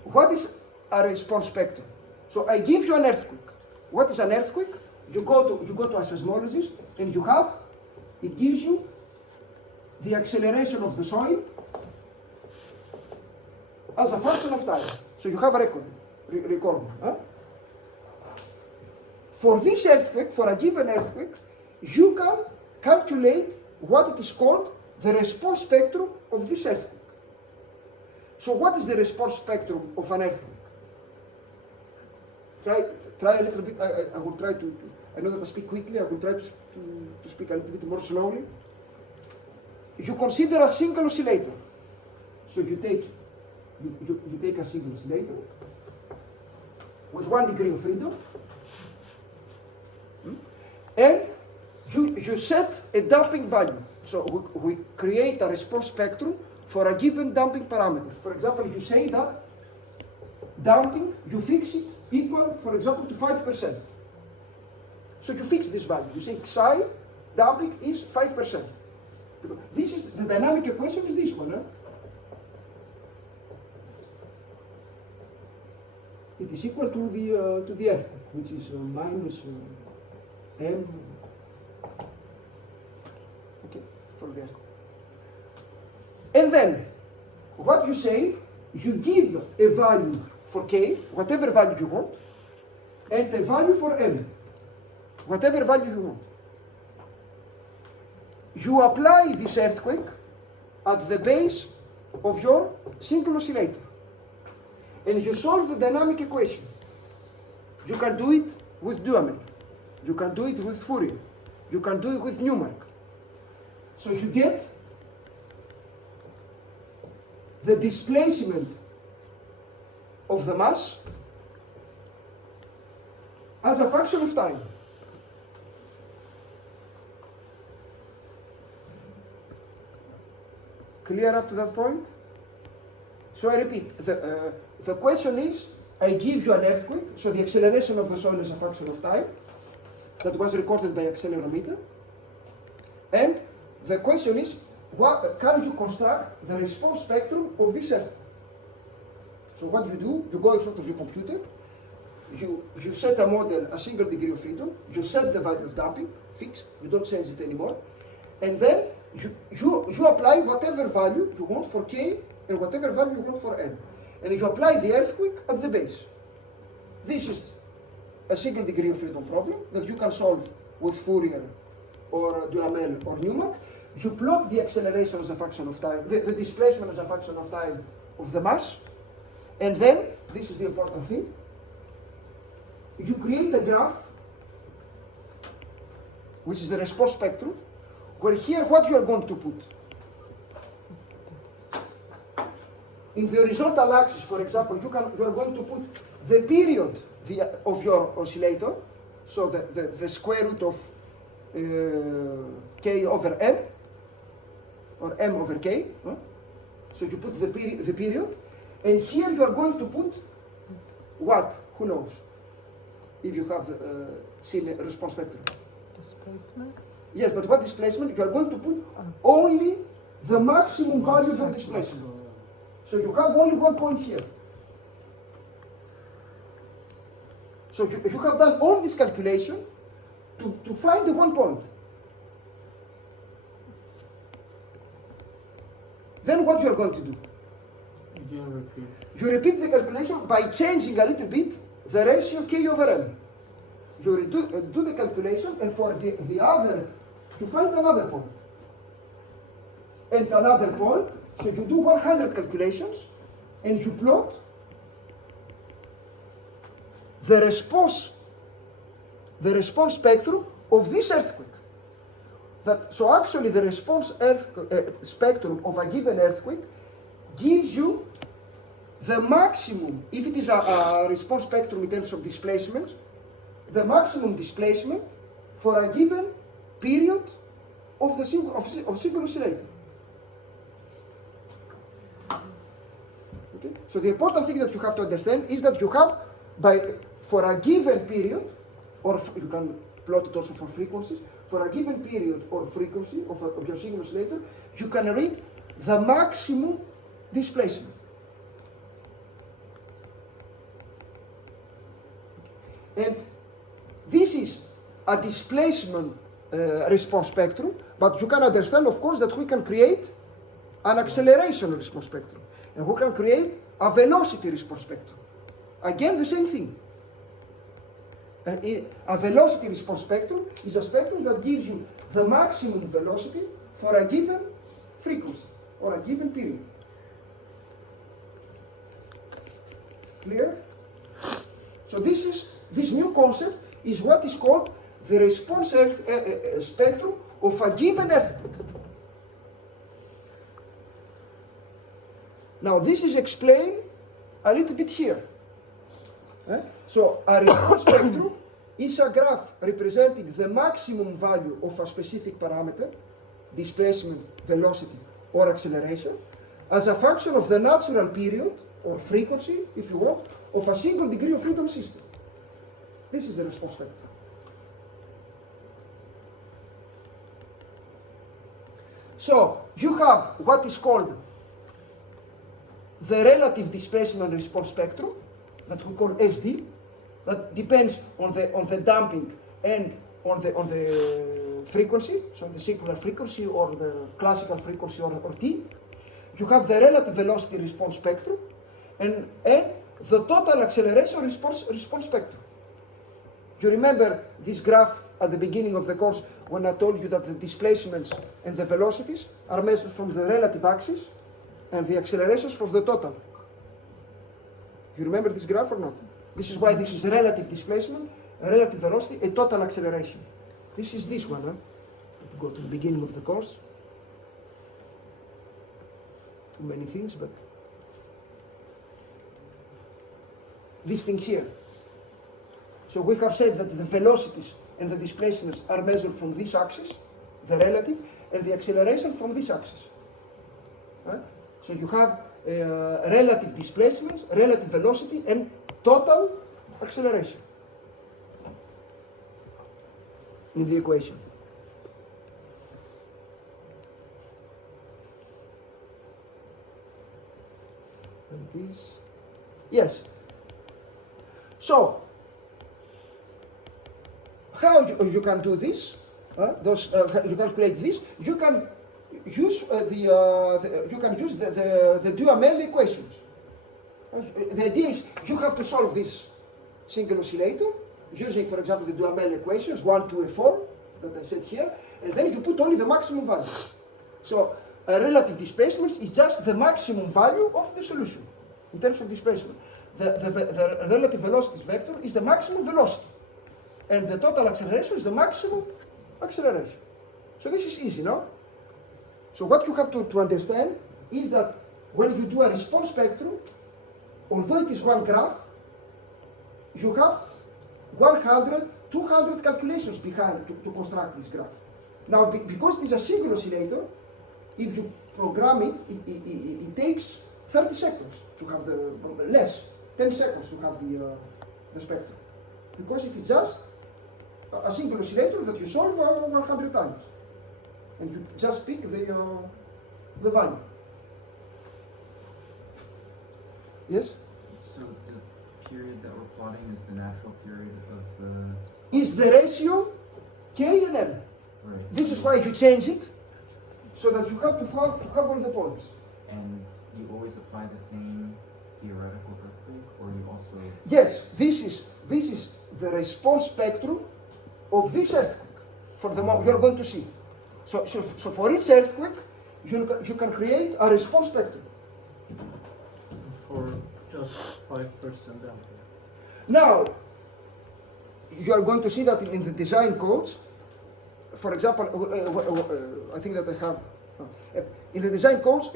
What is a response spectrum? So I give you an earthquake. What is an earthquake? You go to a seismologist and it gives you the acceleration of the soil as a function of time. So you have a recording. Huh? For this earthquake, for a given earthquake, you can calculate what it is called the response spectrum of this earthquake. So what is the response spectrum of an earthquake? Try a little bit, I will try to, I know that I speak quickly, I will try to speak a little bit more slowly. If you consider a single oscillator, so you take a single oscillator with 1 degree of freedom, and you set a damping value. So we create a response spectrum for a given damping parameter. For example, you say that damping, you fix it equal, for example, to 5%. So you fix this value. You say psi damping is 5%. Because this is the dynamic equation is this one. It is equal to the earthquake, which is minus m. Okay, for the earthquake. And then, what you say, you give a value for k, whatever value you want, and a value for m, whatever value you want. You apply this earthquake at the base of your single oscillator, and you solve the dynamic equation. You can do it with Duhamel, you can do it with Fourier, you can do it with Newmark. So you get the displacement of the mass as a function of time. Clear up to that point? So I repeat, the question is, I give you an earthquake, so the acceleration of the soil is a function of time, that was recorded by accelerometer, and the question is, what can you construct the response spectrum of this earthquake? So what you do, you go in front of your computer, you set a model, a single degree of freedom, you set the value of damping, fixed, you don't change it anymore, and then you apply whatever value you want for k and whatever value you want for n. And you apply the earthquake at the base. This is a single degree of freedom problem that you can solve with Fourier or Duhamel or Newmark. You plot the acceleration as a function of time, the displacement as a function of time of the mass, and then, this is the important thing, you create a graph, which is the response spectrum, where here what you are going to put. In the horizontal axis, for example, you are going to put the period of your oscillator, so the square root of k over m, or m over k. So you put the period, and here you are going to put what? Who knows? If you have seen a response spectrum. Displacement? Yes, but what displacement? You are going to put only the maximum values of displacement. So you have only one point here. So you have done all this calculation to find the one point. Then what you are going to do? Again, repeat. You repeat the calculation by changing a little bit the ratio K over M. You do the calculation, and for the other, you find another point. And another point, so you do 100 calculations, and you plot the response spectrum of this earthquake. So actually the response spectrum of a given earthquake gives you the maximum, if it is a response spectrum in terms of displacement, the maximum displacement for a given period of the single oscillator. Okay? So the important thing that you have to understand is that you have, for a given period, or you can plot it also for frequencies, for a given period or frequency of your single oscillator, you can read the maximum displacement. And this is a displacement response spectrum, but you can understand, of course, that we can create an acceleration response spectrum, and we can create a velocity response spectrum. Again, the same thing. A velocity response spectrum is a spectrum that gives you the maximum velocity for a given frequency or a given period. Clear? So this new concept is what is called the response spectrum of a given earthquake. Now this is explained a little bit here. So a response spectrum is a graph representing the maximum value of a specific parameter, displacement, velocity, or acceleration, as a function of the natural period, or frequency, if you want, of a single degree of freedom system. This is the response spectrum. So you have what is called the relative displacement response spectrum, that we call SD, that depends on the damping and on the frequency, so the singular frequency or the classical frequency or T. You have the relative velocity response spectrum and the total acceleration response spectrum. You remember this graph at the beginning of the course when I told you that the displacements and the velocities are measured from the relative axis and the accelerations from the total. You remember this graph or not? This is why this is relative displacement, relative velocity, and total acceleration. This is this one. Let's go to the beginning of the course. Too many things, but this thing here. So we have said that the velocities and the displacements are measured from this axis, the relative, and the acceleration from this axis. So you have relative displacements, relative velocity, and total acceleration in the equation. And this, yes. So how you can do this? You calculate this. You can use the Duhamel equations. The idea is you have to solve this single oscillator using, for example, the Duhamel equations 1, 2, and 4 that I said here, and then you put only the maximum value. So relative displacement is just the maximum value of the solution in terms of displacement. The relative velocity vector is the maximum velocity, and the total acceleration is the maximum acceleration. So this is easy, no? So what you have to understand is that when you do a response spectrum, although it is one graph, you have 100, 200 calculations behind to construct this graph. Now, because it is a single oscillator, if you program it, it takes 30 seconds to have the, less, 10 seconds to have the spectrum. Because it is just a single oscillator that you solve 100 times. And you just pick the value. Yes? So the period that we're plotting is the natural period of the, Is the ratio K and L. right? This is why you change it, so that you have to have all the points. And you always apply the same theoretical earthquake, or you also, Yes, this is the response spectrum of this earthquake. For the moment, you're going to see. So for each earthquake, you can create a response spectrum. For just 5% damping. Now, you are going to see that in the design codes. For example, I think that I have in the design codes.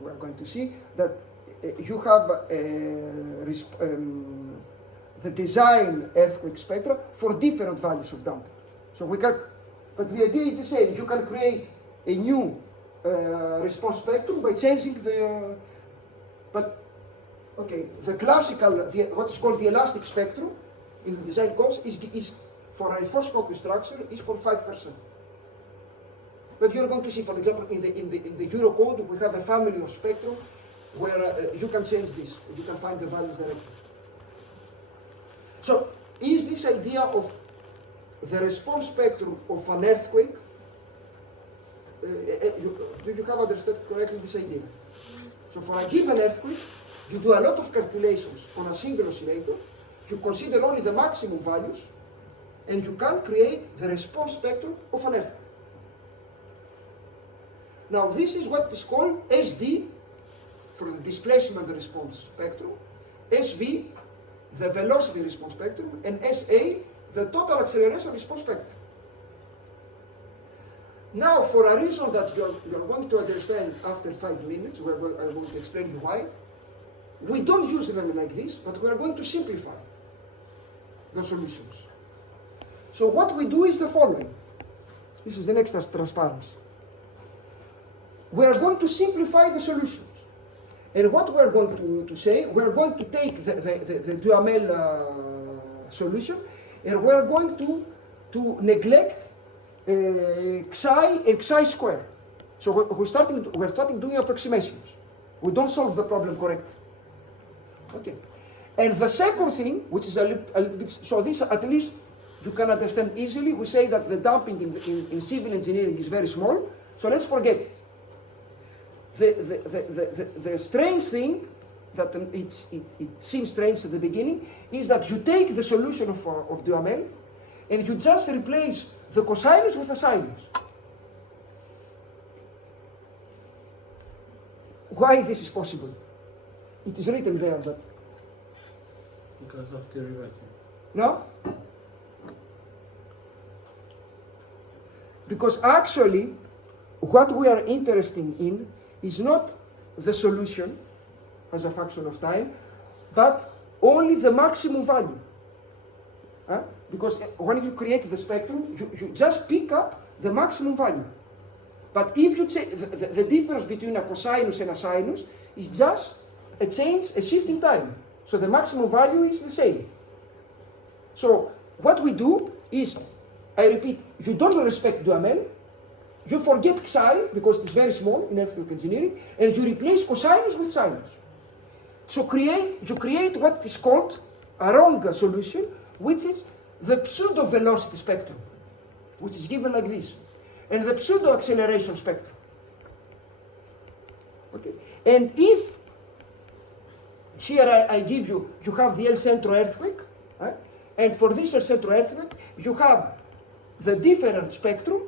We are going to see that you have the design earthquake spectra for different values of damping. So we can, but the idea is the same. You can create a new response spectrum by changing the. But okay, the classical, what is called the elastic spectrum in the design codes is for a reinforced concrete structure is for 5%. But you're going to see, for example, in the Eurocode, we have a family of spectrum where you can change this. You can find the values directly. So, is this idea of the response spectrum of an earthquake, do you have understood correctly this idea? So for a given earthquake, you do a lot of calculations on a single oscillator, you consider only the maximum values, and you can create the response spectrum of an earthquake. Now this is what is called SD, for the displacement response spectrum, SV, the velocity response spectrum, and SA, the total acceleration response spectrum. Now, for a reason that you're going to understand after 5 minutes, I'm going to explain you why, we don't use them like this, but we are going to simplify the solutions. So what we do is the following. This is the next transparency. We are going to simplify the solutions. And what we're going to say, we're going to take the Duhamel solution, and we're going to neglect xi and xi square. So we're starting doing approximations. We don't solve the problem correctly. Okay. And the second thing, which is a little bit, so this at least you can understand easily, we say that the damping in civil engineering is very small, so let's forget it. The strange thing, that it seems strange at the beginning, is that you take the solution of Duhamel and you just replace the cosinus with the sinus. Why this is possible? It is written there, but Because of derivative. no? Because actually, what we are interested in is not the solution as a function of time, but only the maximum value. Huh? Because when you create the spectrum, you just pick up the maximum value. But if you check the difference between a cosinus and a sinus is just a change, a shift in time. So the maximum value is the same. So what we do is, I repeat, you don't respect Duhamel, you forget psi, because it's very small in earthquake engineering, and you replace cosinus with sinus. So you create what is called a wrong solution, which is the pseudo-velocity spectrum, which is given like this, and the pseudo-acceleration spectrum. Okay, and if here I give you have the El Centro earthquake, and for this El Centro earthquake, you have the different spectrum,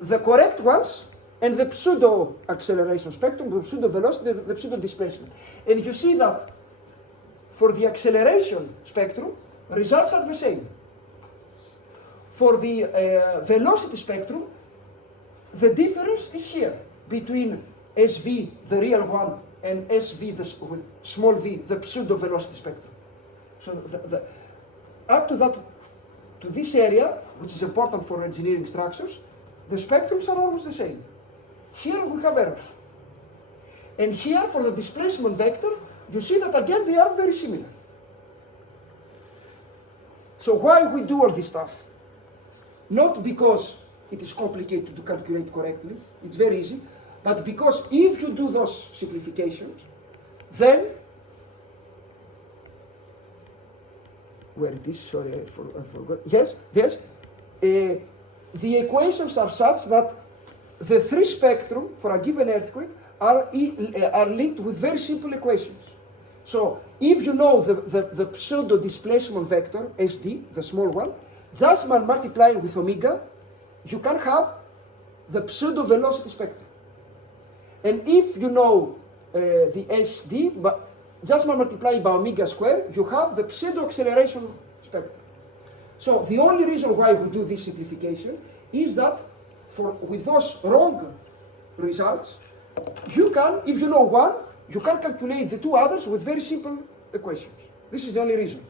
the correct ones, and the pseudo-acceleration spectrum, the pseudo-velocity, the pseudo-displacement. And you see that for the acceleration spectrum, results are the same. For the velocity spectrum, the difference is here between SV, the real one, and SV, with small v, the pseudo-velocity spectrum. So up to this area, which is important for engineering structures, the spectrums are almost the same. Here we have errors. And here for the displacement vector, you see that again they are very similar. So why we do all this stuff? Not because it is complicated to calculate correctly, it's very easy, but because if you do those simplifications, then, where it is, sorry, I forgot, yes, the equations are such that the three spectrum for a given earthquake are linked with very simple equations. So if you know the pseudo displacement vector, SD, the small one, just by multiplying with omega, you can have the pseudo velocity spectrum. And if you know the SD, but just by multiplying by omega square, you have the pseudo acceleration spectrum. So the only reason why we do this simplification is that with those wrong results, you can, if you know one, you can calculate the two others with very simple equations. This is the only reason.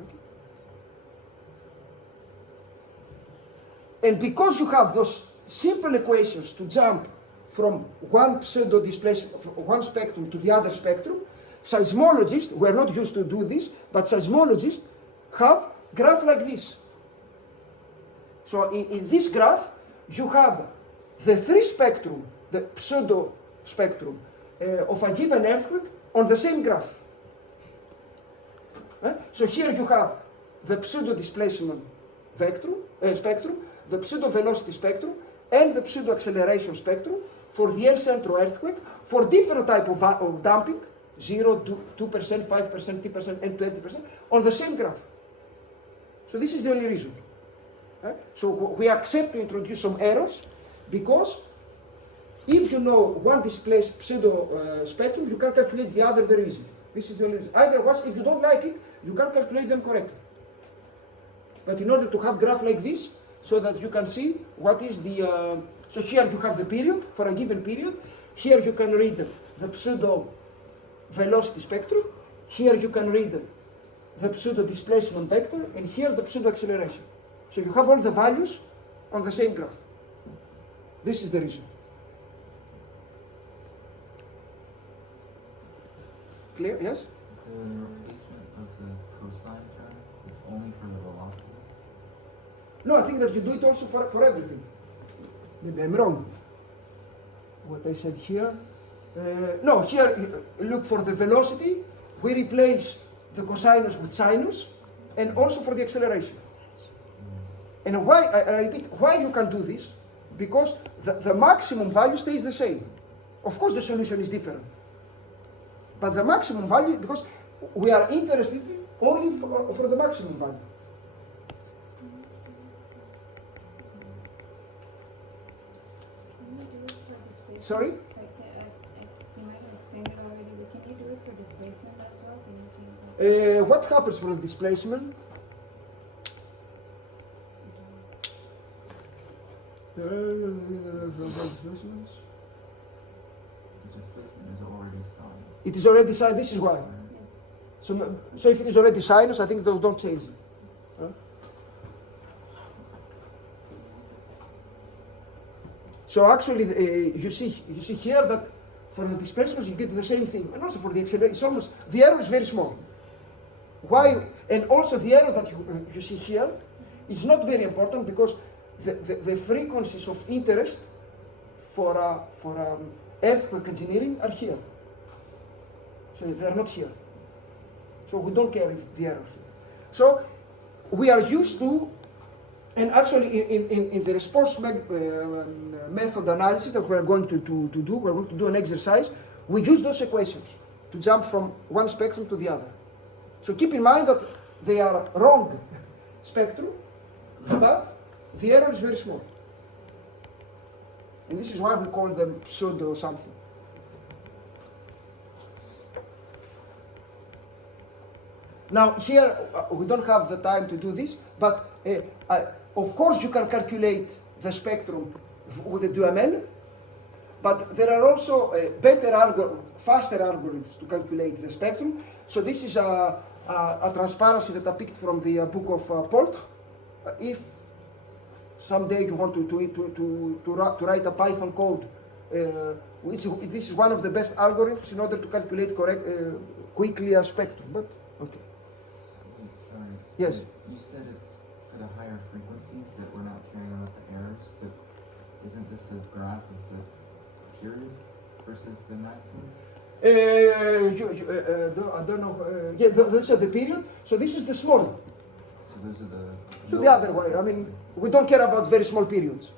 Okay. And because you have those simple equations to jump from one pseudo displacement, from one spectrum to the other spectrum, seismologists, we're not used to do this, but seismologists have graph like this. So in this graph, you have the three spectrum, the pseudo spectrum of a given earthquake on the same graph. So here you have the pseudo displacement spectrum, the pseudo velocity spectrum, and the pseudo acceleration spectrum for the El Centro earthquake for different type of damping, 0, 2%, 5%, 10%, and 20% on the same graph. So this is the only reason. So we accept to introduce some errors because if you know one displaced pseudo spectrum, you can calculate the other very easily. This is the only reason. Otherwise, if you don't like it, you can calculate them correctly. But in order to have graph like this, so that you can see what is the, so here you have the period for a given period. Here you can read the pseudo velocity spectrum. Here you can read the pseudo displacement vector, and here the pseudo acceleration. So you have all the values on the same graph. This is the reason. Clear? Yes? The replacement of the cosine term is only for the velocity. No, I think that you do it also for everything. Maybe I'm wrong. What I said here. No, here, look for the velocity. We replace the cosinus with sinus, and also for the acceleration. And why, I repeat, why you can do this? Because the maximum value stays the same. Of course the solution is different. But the maximum value, because we are interested only for the maximum value. Sorry? It's like, you might have explained it already, but can you do it for displacement as well? Can you change that? What happens for the displacement? The displacement is already signed. It is already signed, this is why. So if it is already sinus, I think they don't change it. Huh? So actually, you see here that for the displacement you get the same thing, and also for the acceleration, it's almost, the error is very small. Why? And also the error that you see here is not very important because the frequencies of interest for earthquake engineering are here. So they are not here. So we don't care if the error here. So we are used to, and actually in the response method analysis that we are going to do, we're going to do an exercise, we use those equations to jump from one spectrum to the other. So keep in mind that they are wrong spectrum, but the error is very small. And this is why we call them pseudo something. Now here, we don't have the time to do this, but of course you can calculate the spectrum with the Duhamel, but there are also faster algorithms to calculate the spectrum. So this is a transparency that I picked from the book of Polk. If someday you want to write a Python code, this is one of the best algorithms in order to calculate quickly a spectrum. But okay. Wait, sorry. Yes. But you said it's for the higher frequencies that we're not caring about the errors, but isn't this a graph of the period versus the maximum? I don't know. Yeah, those are the period. So this is the small. So those are the. So the other way. I mean, we don't care about very small periods.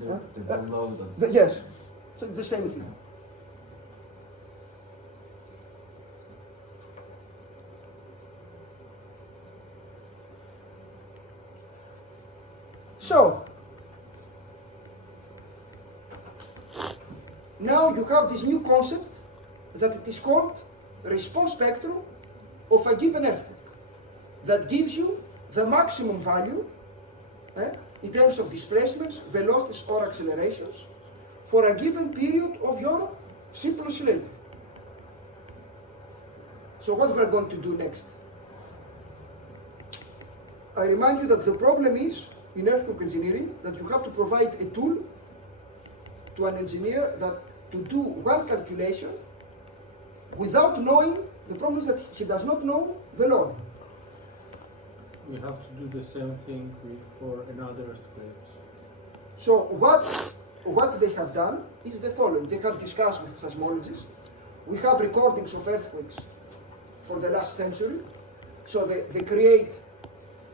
They're below the. Yes. So it's the same thing. So now you have this new concept that it is called response spectrum of a given earthquake that gives you the maximum value in terms of displacements, velocities or accelerations for a given period of your simple oscillator. So what we're going to do next? I remind you that the problem is in earthquake engineering that you have to provide a tool to an engineer that to do one calculation without knowing, the problem is that he does not know the load. We have to do the same thing for another earthquake. So what they have done is the following. They have discussed with seismologists. We have recordings of earthquakes for the last century. So they create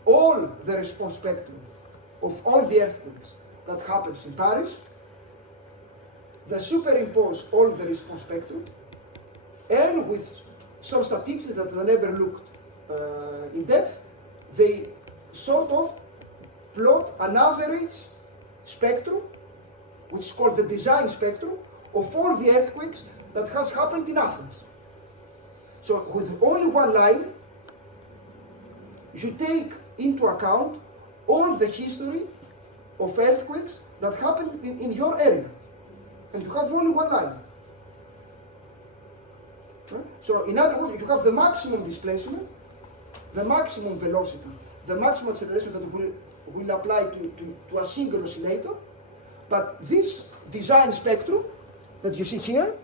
all the response spectrum of all the earthquakes that happens in Paris. They superimpose all the response spectrum, and with some statistics that they never looked in depth, they sort of plot an average spectrum, which is called the design spectrum, of all the earthquakes that has happened in Athens. So with only one line, you take into account all the history of earthquakes that happened in your area. And you have only one line. So in other words, you have the maximum displacement, the maximum velocity, the maximum acceleration that will apply to a single oscillator. But this design spectrum that you see here,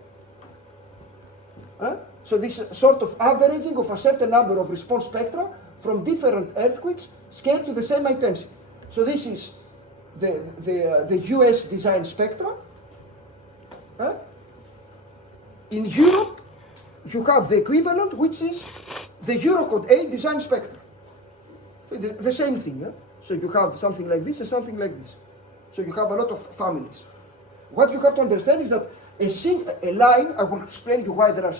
so this sort of averaging of a certain number of response spectra from different earthquakes scaled to the same intensity. So this is the US design spectra. In Europe, you have the equivalent, which is the Eurocode 8 design spectra. So the same thing. So you have something like this and something like this. So you have a lot of families. What you have to understand is that a line, I will explain you why there are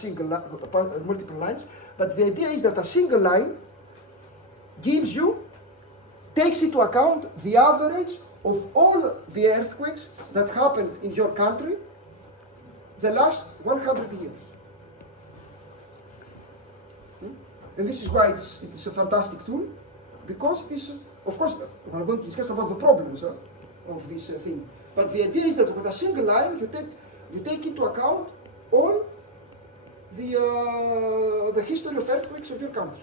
multiple lines, but the idea is that a single line takes into account the average of all the earthquakes that happened in your country the last 100 years. And this is why it is a fantastic tool, because it is, of course, we're going to discuss about the problems of this thing. But the idea is that with a single line, you take into account all the history of earthquakes of your country.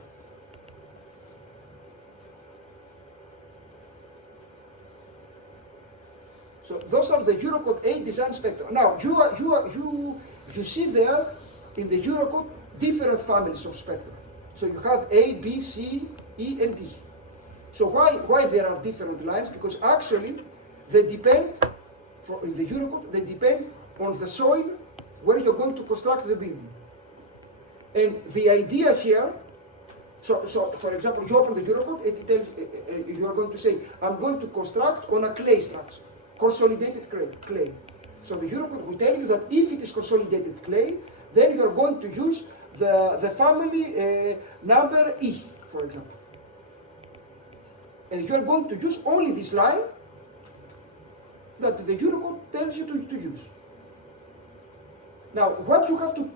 So those are the Eurocode 8 design spectra. Now you see there in the Eurocode different families of spectra. So you have A, B, C, E, and D. So why there are different lines? Because actually they depend, in the Eurocode, they depend on the soil where you're going to construct the building. And the idea here, so for example, you open the Eurocode and it tells you are going to say, I'm going to construct on a clay structure, consolidated clay. So the Eurocode will tell you that if it is consolidated clay, then you are going to use the family number E, for example. And you are going to use only this line that the Eurocode tells you to use. Now, what you have to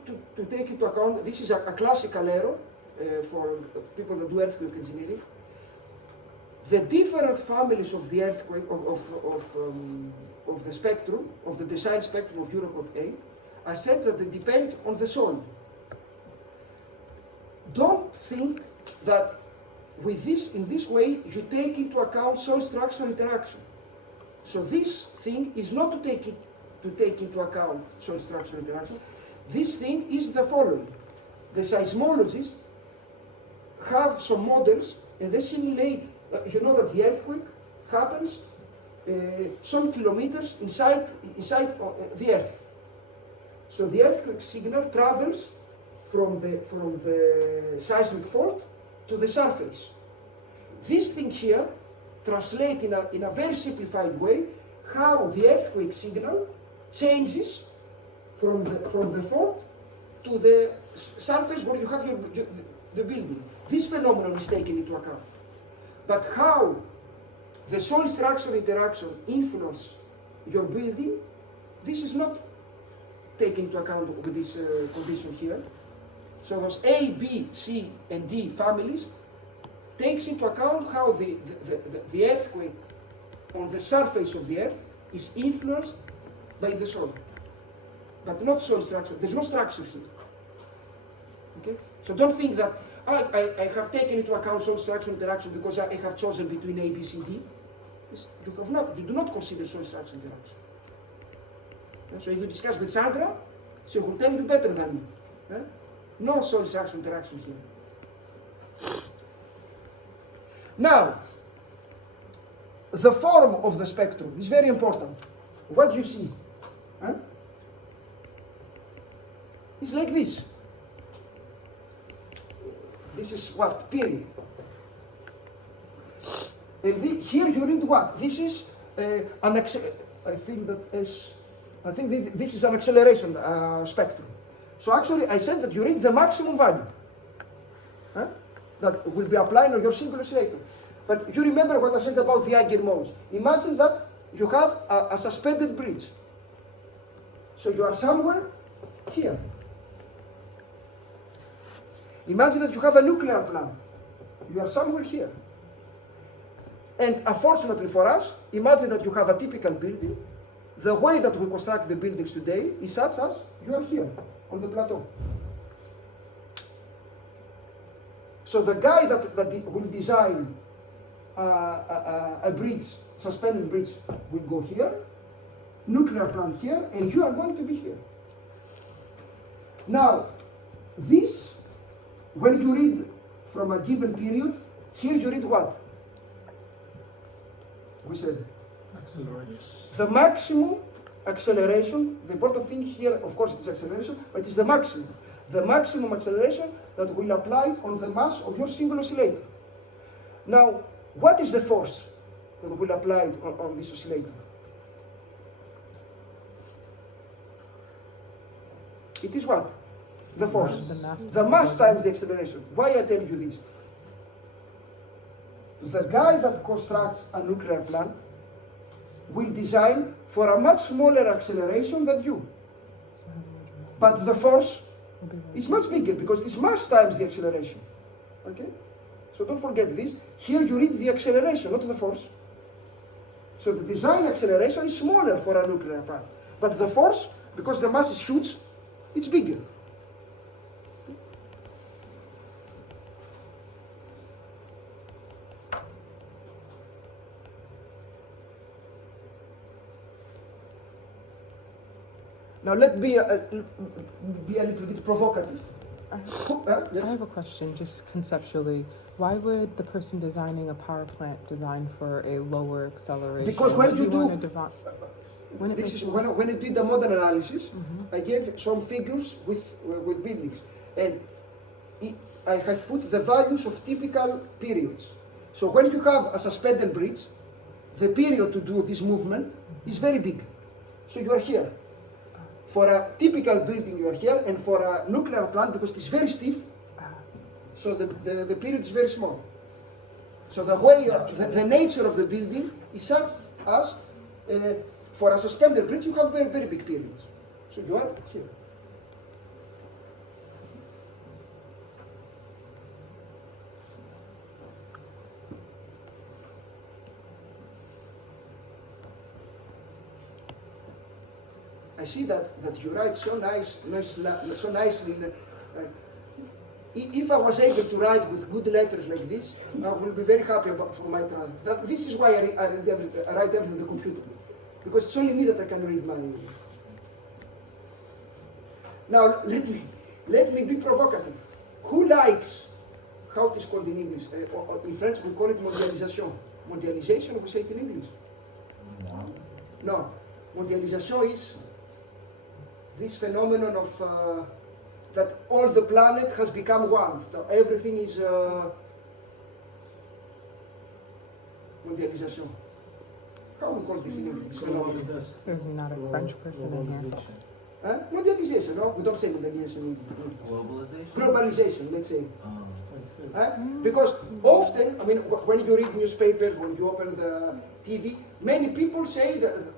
take into account, this is a classical error for people that do earthquake engineering. The different families of the earthquake, of the spectrum, of the design spectrum of Eurocode 8, I said that they depend on the soil. Don't think that with this, in this way, you take into account soil structure interaction. So this thing is not to take into account soil structure interaction. This thing is the following. The seismologists have some models and they simulate, you know that the earthquake happens some kilometers inside the earth. So the earthquake signal travels from the seismic fault to the surface. This thing here translates in a very simplified way how the earthquake signal changes from the fault to the surface where you have the building. This phenomenon is taken into account. But how the soil structure interaction influence your building, this is not taken into account with this condition here. So those A, B, C, and D families takes into account how the earthquake on the surface of the earth is influenced by the soil, but not soil structure. There's no structure here. Okay? So don't think that I have taken into account soil structure interaction because I have chosen between A, B, C, D. You do not consider soil structure interaction. So if you discuss with Sandra, she will tell you better than me. No soil structure interaction here. Now, the form of the spectrum is very important. What you see is like this. This is what? Period. And here you read what? This is I think this is an acceleration spectrum. So actually I said that you read the maximum value that will be applied on your single oscillator. But you remember what I said about the Eiger modes. Imagine that you have a suspended bridge. So you are somewhere here. Imagine that you have a nuclear plant. You are somewhere here. And unfortunately for us, imagine that you have a typical building. The way that we construct the buildings today is such as you are here on the plateau. So the guy that will design a bridge, suspended bridge, will go here, nuclear plant here, and you are going to be here. Now, this, when you read from a given period, here you read what? We said Acceleration. the maximum acceleration. The important thing here, of course, it is acceleration, but it is the maximum. The maximum acceleration that will apply on the mass of your single oscillator. Now, what is the force that will apply on this oscillator? It is what? The force. The mass times the acceleration. Why I tell you this? The guy that constructs a nuclear plant will design for a much smaller acceleration than you. But the force is much bigger because it is mass times the acceleration. Okay? So don't forget this. Here you read the acceleration, not the force. So the design acceleration is smaller for a nuclear plant. But the force, because the mass is huge, it's bigger. Now let me be a little bit provocative. I have a question, just conceptually. Why would the person designing a power plant design for a lower acceleration? Because when you do, when I did the model analysis, I gave some figures with buildings, and I have put the values of typical periods. So when you have a suspended bridge, the period to do this movement is very big. So you are here. For a typical building you are here, and for a nuclear plant, because it is very stiff, so the period is very small. So the way, the nature of the building is such as, for a suspended bridge you have very, very big periods. So you are here. I see that you write so nicely. if I was able to write with good letters like this, I will be very happy for my trial. This is why I write everything on the computer. Because it's only me that I can read my... Now, let me be provocative. Who likes how it is called in English? Or in French, we call it mondialisation. Mondialisation, we say it in English. No. Mondialisation is this phenomenon of that all the planet has become one. So everything is mondialisation. How we call this in English? This phenomenon? There's not a French person in here. Huh? Mondialization, no? We don't say mondialization in English. Globalization? Globalization, let's say. Oh. Huh? Because often, I mean, when you read newspapers, when you open the TV, many people say that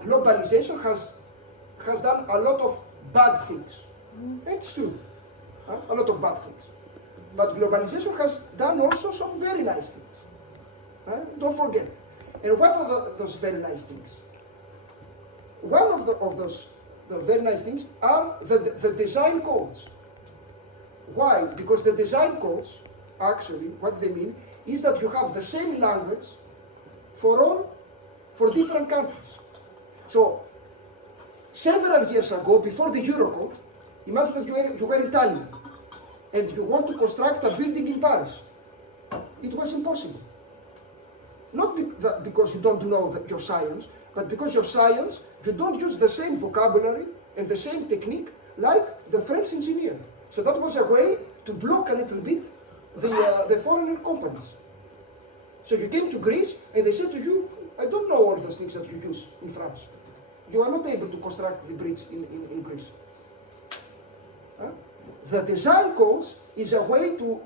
globalization has done a lot of bad things. And it's true, huh? A lot of bad things. But globalization has done also some very nice things. Huh? Don't forget. And what are those very nice things? One of those very nice things are the design codes. Why? Because the design codes, actually, what they mean is that you have the same language for different countries. So, several years ago, before the Eurocode, imagine that you were Italian and you want to construct a building in Paris. It was impossible. Not because you don't know your science, but because your science, you don't use the same vocabulary and the same technique like the French engineer. So that was a way to block a little bit the foreigner companies. So you came to Greece and they said to you, I don't know all those things that you use in France. You are not able to construct the bridge in Greece. Huh? The design codes is a way to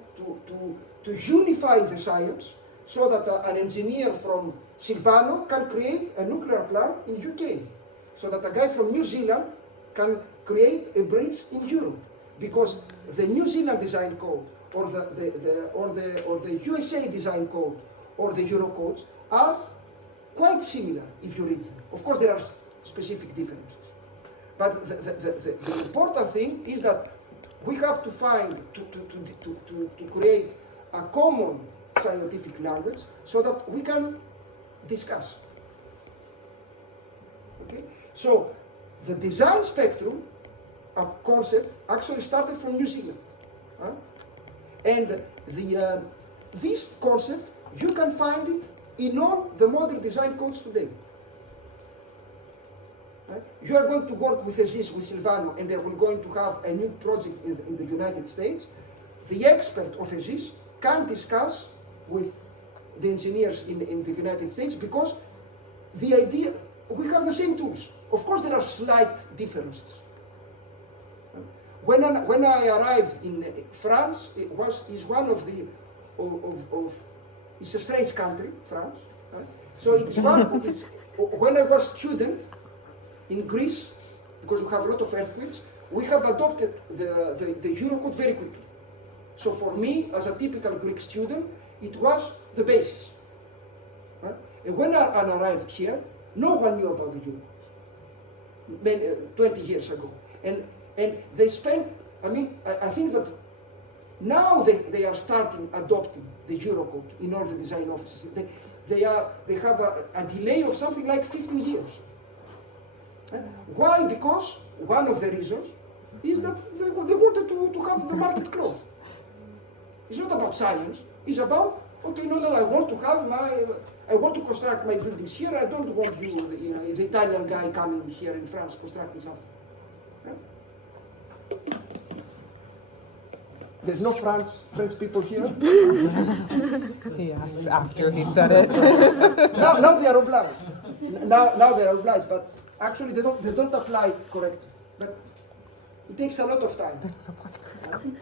unify the science so that an engineer from Silvano can create a nuclear plant in UK, so that a guy from New Zealand can create a bridge in Europe, because the New Zealand design code or the USA design code or the Euro codes are quite similar if you read them. Of course, there are specific differences, but the important thing is that we have to find to create a common scientific language so that we can discuss. Okay, so the design spectrum concept actually started from New Zealand, huh? And this concept you can find it in all the modern design codes today. You are going to work with Aziz, with Silvano, and they are going to have a new project in the United States. The expert of Aziz can discuss with the engineers in the United States, because the idea, we have the same tools. Of course, there are slight differences. When I arrived in France, it's one of the it's a strange country, France. So it's when I was student in Greece, because we have a lot of earthquakes, we have adopted the Eurocode very quickly. So for me, as a typical Greek student, it was the basis. And when I arrived here, no one knew about the Eurocode 20 years ago. And they spent, I think that now they are starting adopting the Eurocode in all the design offices. They have a delay of something like 15 years. Why? Because one of the reasons is that they wanted to have the market closed. It's not about science. It's about, okay, no, I want to construct my buildings here. I don't want the Italian guy coming here in France constructing something. Yeah? There's no French people here. Yes, after he said it. now they are obliged. Now they are obliged, but actually they don't apply it correctly. But it takes a lot of time.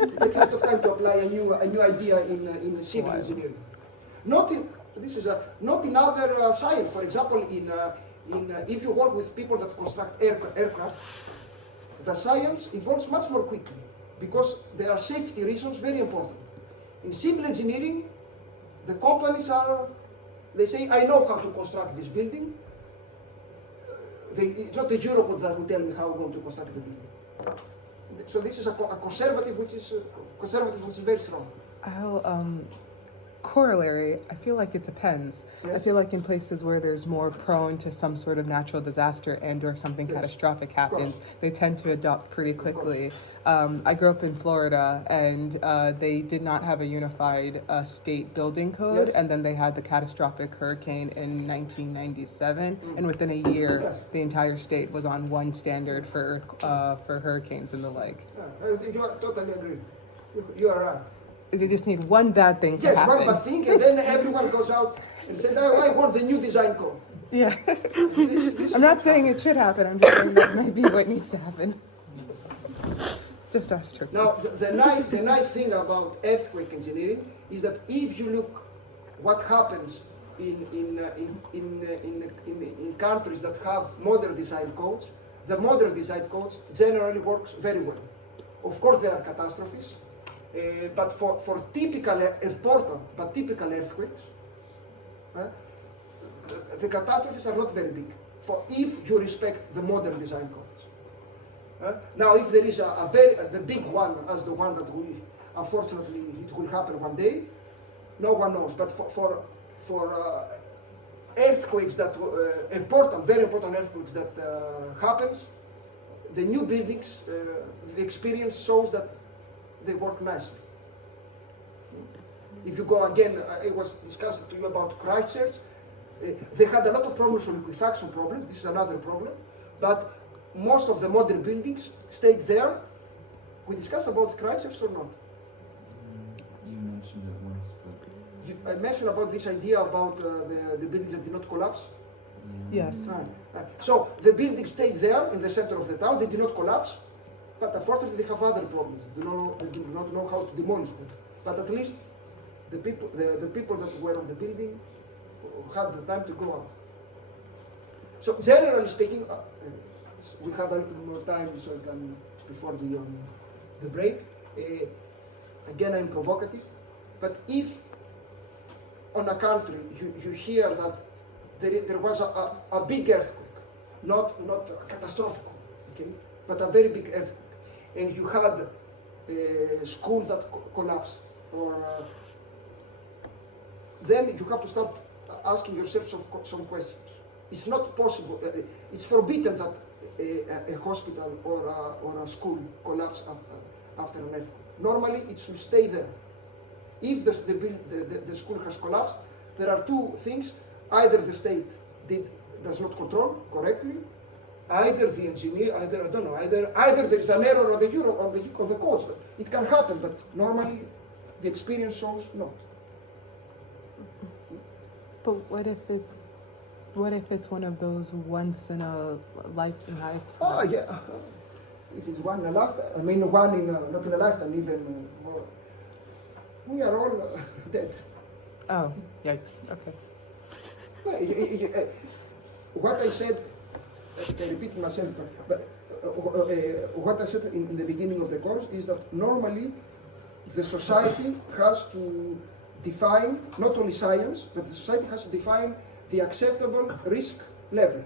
It takes a lot of time to apply a new idea in civil engineering. Not in other science. For example, if you work with people that construct aircraft, the science evolves much more quickly, because there are safety reasons very important. In civil engineering, the companies they say, I know how to construct this building. It's not the Eurocode that will tell me how I'm going to construct the building. So this is a conservative, which is very strong. I'll corollary, I feel like it depends. I Yes. feel like in places where there's more prone to some sort of natural disaster and or something Yes. catastrophic Of happens, course. they tend to adopt pretty course. quickly. I grew up in Florida and they did not have a unified state building code, Yes. and then they had the catastrophic hurricane in 1997, and within a year Yes. the entire state was on one standard for hurricanes and the like. Yeah, you are totally agree. You are right. They just need one bad thing to Yes, happen. one bad thing, and then everyone goes out and says, I want the new design code. Yeah. This I'm not saying it should happen. I'm just saying that might be what needs to happen. Just ask her. Now, the nice thing about earthquake engineering is that if you look what happens in countries that have modern design codes, the modern design codes generally works very well. Of course, there are catastrophes, but for typical important but typical earthquakes, the catastrophes are not very big. For if you respect the modern design codes. Now, if there is the big one, as the one that unfortunately, it will happen one day, no one knows. But for earthquakes that, very important earthquakes that happens, the new buildings, the experience shows that they work nicely. If you go again, it was discussed to you about Christchurch. They had a lot of problems with liquefaction problem. This is another problem. But most of the modern buildings stayed there. We discussed about Christchurch or not? You mentioned it once, but I mentioned about this idea about the buildings that did not collapse. Yes. So the buildings stayed there in the center of the town. They did not collapse, but unfortunately they have other problems. They do not know how to demolish them. But at least the people that were on the building had the time to go out. So generally speaking, we have a little more time, so I can before the break. Again, I'm provocative, but if on a country you hear that there was a big earthquake, not a catastrophic one, okay, but a very big earthquake, and you had a school that collapsed, or then you have to start asking yourself some questions. It's not possible. It's forbidden that a hospital or a school collapse after an earthquake. Normally, it should stay there. If the school has collapsed, there are two things: either the state does not control correctly, either the engineer, either there is an error on the codes. It can happen, but normally the experience shows not. But what if it's one of those once in a lifetime? Oh yeah, if it's one in a lifetime, I mean one in not in a lifetime, even more. We are all dead. Oh, yikes. Okay. What I said, I repeat myself, but what I said in the beginning of the course is that normally the society has to define not only science, but the society has to define the acceptable risk level.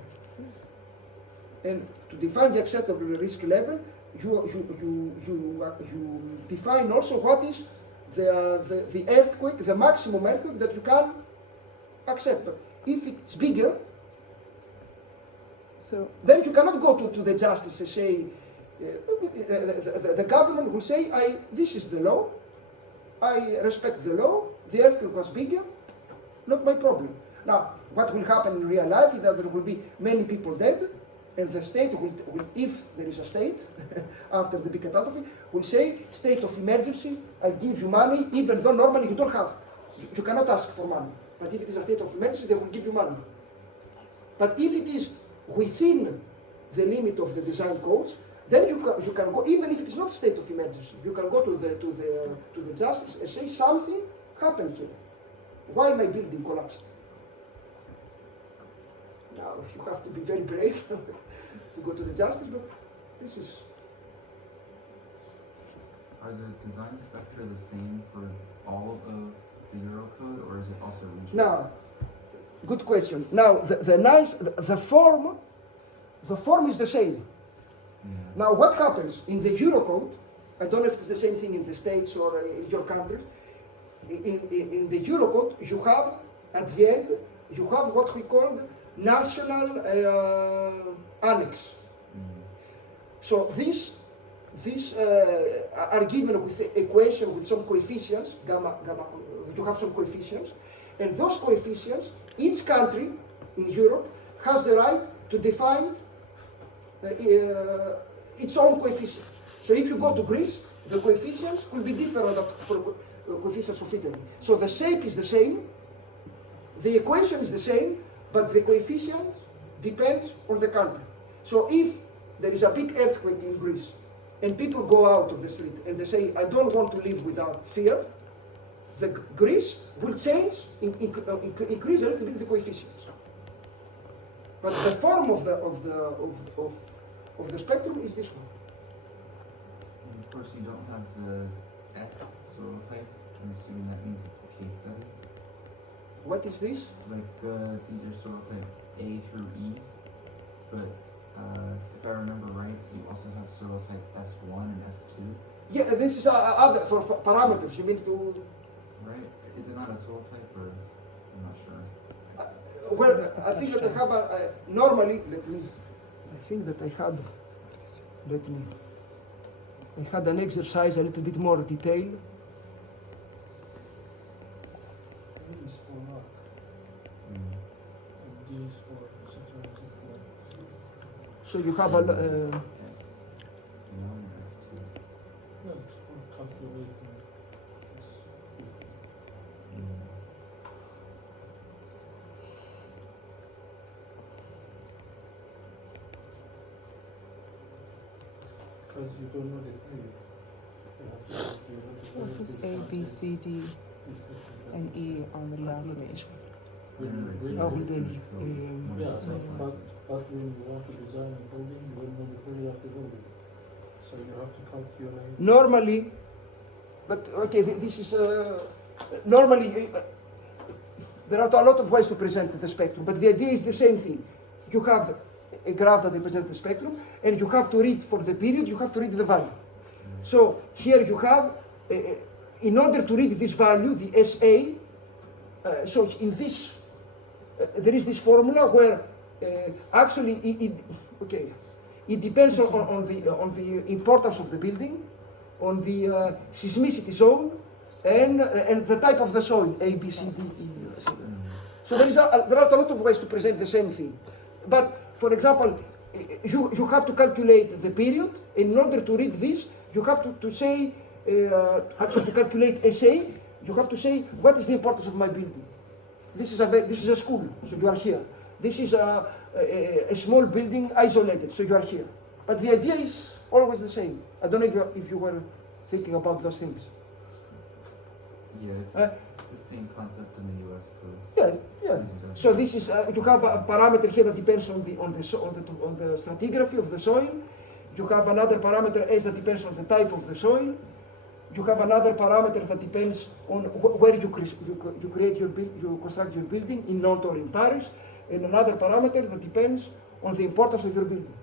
And to define the acceptable risk level, you define also what is the earthquake, the maximum earthquake that you can accept. If it's bigger, So then you cannot go to the justice and say, the government will say, this is the law, I respect the law, the earthquake was bigger, not my problem. Now, what will happen in real life is that there will be many people dead, and the state will if there is a state, after the big catastrophe, will say, state of emergency, I give you money, even though normally you don't have. You cannot ask for money. But if it is a state of emergency, they will give you money. But if it is within the limit of the design codes, then you can go, even if it is not state of emergency, you can go to the justice and say something happened here. Why my building collapsed? Now you have to be very brave to go to the justice, but this is. are the design spectra the same for all of the Eurocode, or is it also regional? Now, good question. Now the form is the same. Now, what happens in the Eurocode? I don't know if it's the same thing in the States or in your countries. In the Eurocode, you have, at the end, you have what we call national annex. So these are given with an equation with some coefficients, gamma, you have some coefficients, and those coefficients, each country in Europe has the right to define its own coefficients. So if you go to Greece, the coefficients will be different for coefficients of Italy. So the shape is the same, the equation is the same, but the coefficient depends on the country. So if there is a big earthquake in Greece, and people go out of the street and they say, I don't want to live without fear, the Greece will change, increase a little bit the coefficients. But the form of the spectrum is this one. And of course, you don't have the S soil type. I'm assuming that means it's a case study. What is this? Like these are soil type A through E, but if I remember right, you also have soil type S1 and S2. Yeah, this is other for parameters. You mean to? Right? Is it not a soil type, or I'm not sure. Well, I think that I have normally. I think that I had an exercise a little bit more detailed. A is for rock, and D is for etc. So you have S1 or S2. No, it's for calculating this. Because you don't know the period. You have to What does A, B, C, D, and E on the graph mean? Oh, Yeah, but when you want to design a building, you don't know the period of the building. So you have to calculate. normally, but okay, this is normally. There are a lot of ways to present the spectrum, but the idea is the same thing. You have a graph that represents the spectrum, and you have to read for the period, you have to read the value. So here you have, in order to read this value, the SA, so in this, there is this formula where actually it depends on the importance of the building, on the seismicity zone, and the type of the soil, A, B, C, D, E, etc. So there are a lot of ways to present the same thing. But for example, you have to calculate the period. In order to read this, you have to say, actually to calculate SA, you have to say, what is the importance of my building? This is a school, so you are here. This is a small building isolated, so you are here. But the idea is always the same. I don't know if you were thinking about those things. Yeah, it's the same concept in the US, but Yeah. So this is you have a parameter here that depends on the stratigraphy of the soil. You have another parameter S that depends on the type of the soil. You have another parameter that depends on where you construct your building, in Nantes or in Paris, and another parameter that depends on the importance of your building.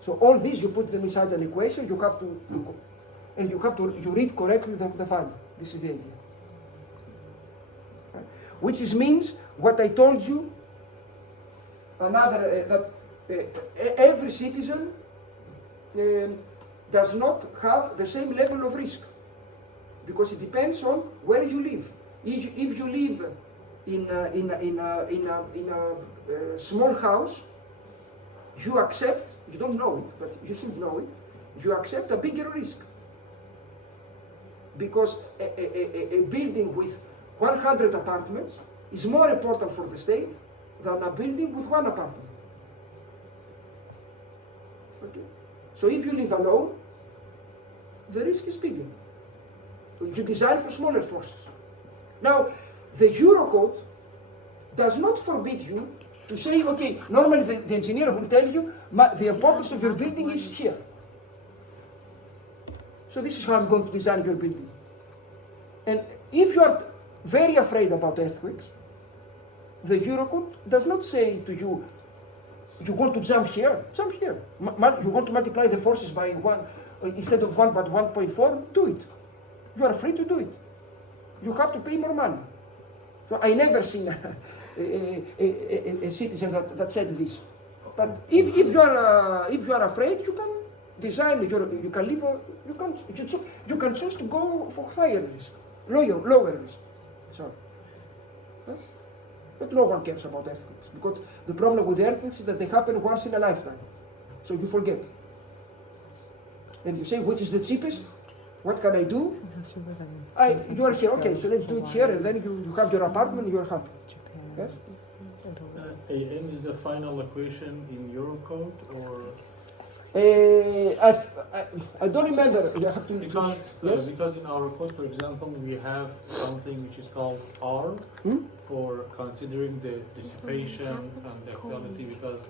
So all these you put them inside an equation. You have to you read correctly the value. This is the idea. Which means what I told you, that every citizen does not have the same level of risk, because it depends on where you live. If you live in a small house, you accept, you don't know it, but you should know it, you accept a bigger risk. Because a building with 100 apartments is more important for the state than a building with one apartment. Okay? So if you live alone, the risk is bigger. You design for smaller forces. Now, the Eurocode does not forbid you to say, okay, normally the engineer will tell you, the importance of your building is here. So this is how I'm going to design your building. And if you are very afraid about earthquakes, the Eurocode does not say to you, You want to jump here? Jump here. You want to multiply the forces by 1 instead of 1 but 1.4? Do it. You are free to do it. You have to pay more money. So I never seen a citizen that said this. But if you are afraid, you can design. You can live. You can choose to go for higher risk, lower risk. Sorry. Huh? But no one cares about earthquakes because the problem with earthquakes is that they happen once in a lifetime, so you forget. And you say, which is the cheapest? What can I do? Unless you live in You are here. San Okay, so let's do it here, and then you have your apartment. You are happy. Japan, Yes? Italy. AN is the final equation in Eurocode, or I don't remember. You have to. because Yes. because in our code, for example, we have something which is called R for considering the dissipation and the actuality. Because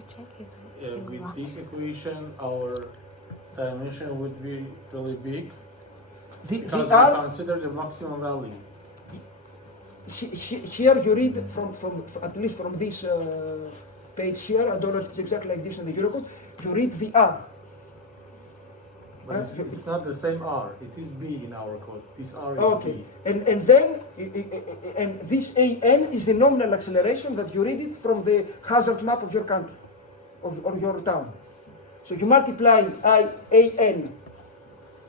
with this equation, our dimension would be really big because The we R. consider the maximum value. Here you read from at least from this page here. I don't know if it's exactly like this in the Eurocode. You read the R. But it's not the same R. It is B in our code. This R is Okay, B. and then and this AN is the nominal acceleration that you read it from the hazard map of your country, or your town. So you multiply AN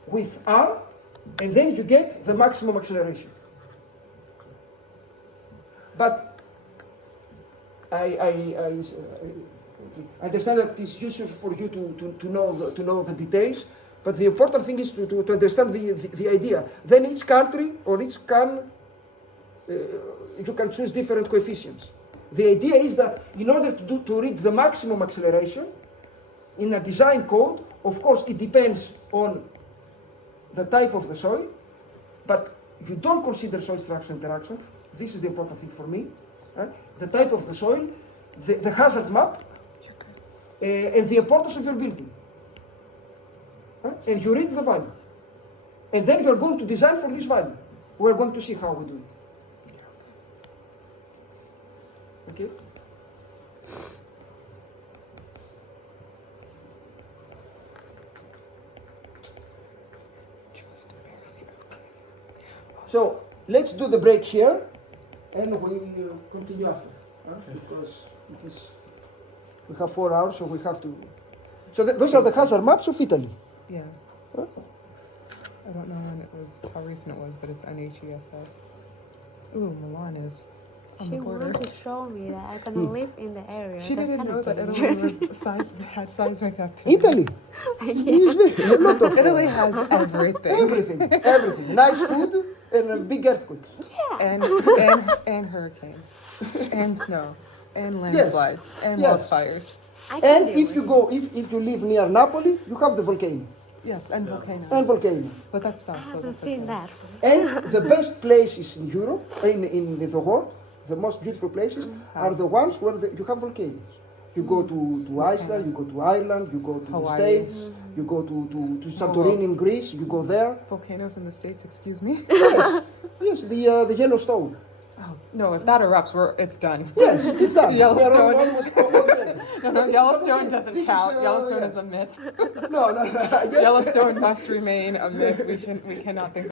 with R, and then you get the maximum acceleration. But I understand that it's useful for you to know the details. But the important thing is to understand the idea. Then each country or each you can choose different coefficients. The idea is that in order to reach the maximum acceleration in a design code, of course it depends on the type of the soil, but you don't consider soil structure interactions. This is the important thing for me. The type of the soil, the hazard map, and the importance of your building. And you read the value. And then you are going to design for this value. We are going to see how we do it. Okay? So let's do the break here, and we continue after, because it is. We have 4 hours, so we have to. So those are the hazard maps of Italy. Yeah. Huh? I don't know when it was, how recent it was, but it's NHESS. Ooh, Milan is on She the border. wanted to show me that I can live in the area. She That's didn't know kinda that dangerous. Italy had seismic activity. Italy. A lot of Italy has everything. everything. Nice food and big earthquakes. and hurricanes, and snow, and landslides, and Yes. wildfires. I can And deal if with you it. go, if you live near Napoli, you have the volcano. Yes, and volcanoes. And volcano. But that's south, I so haven't that's seen okay. that. And the best places in Europe, in the world, the most beautiful places are the ones where you have volcanoes. You go to Iceland, you go to Ireland, you go to the Hawaii. States, you go to Santorini in Greece, you go there. Volcanoes in the States, excuse me. Yes, the Yellowstone. Oh, no, if that erupts, it's done. Yes, it's done. Yellowstone. We are almost there. No, Yellowstone doesn't This is, count. Yellowstone yeah. is a myth. No. Yes. Yellowstone must remain a myth. We cannot think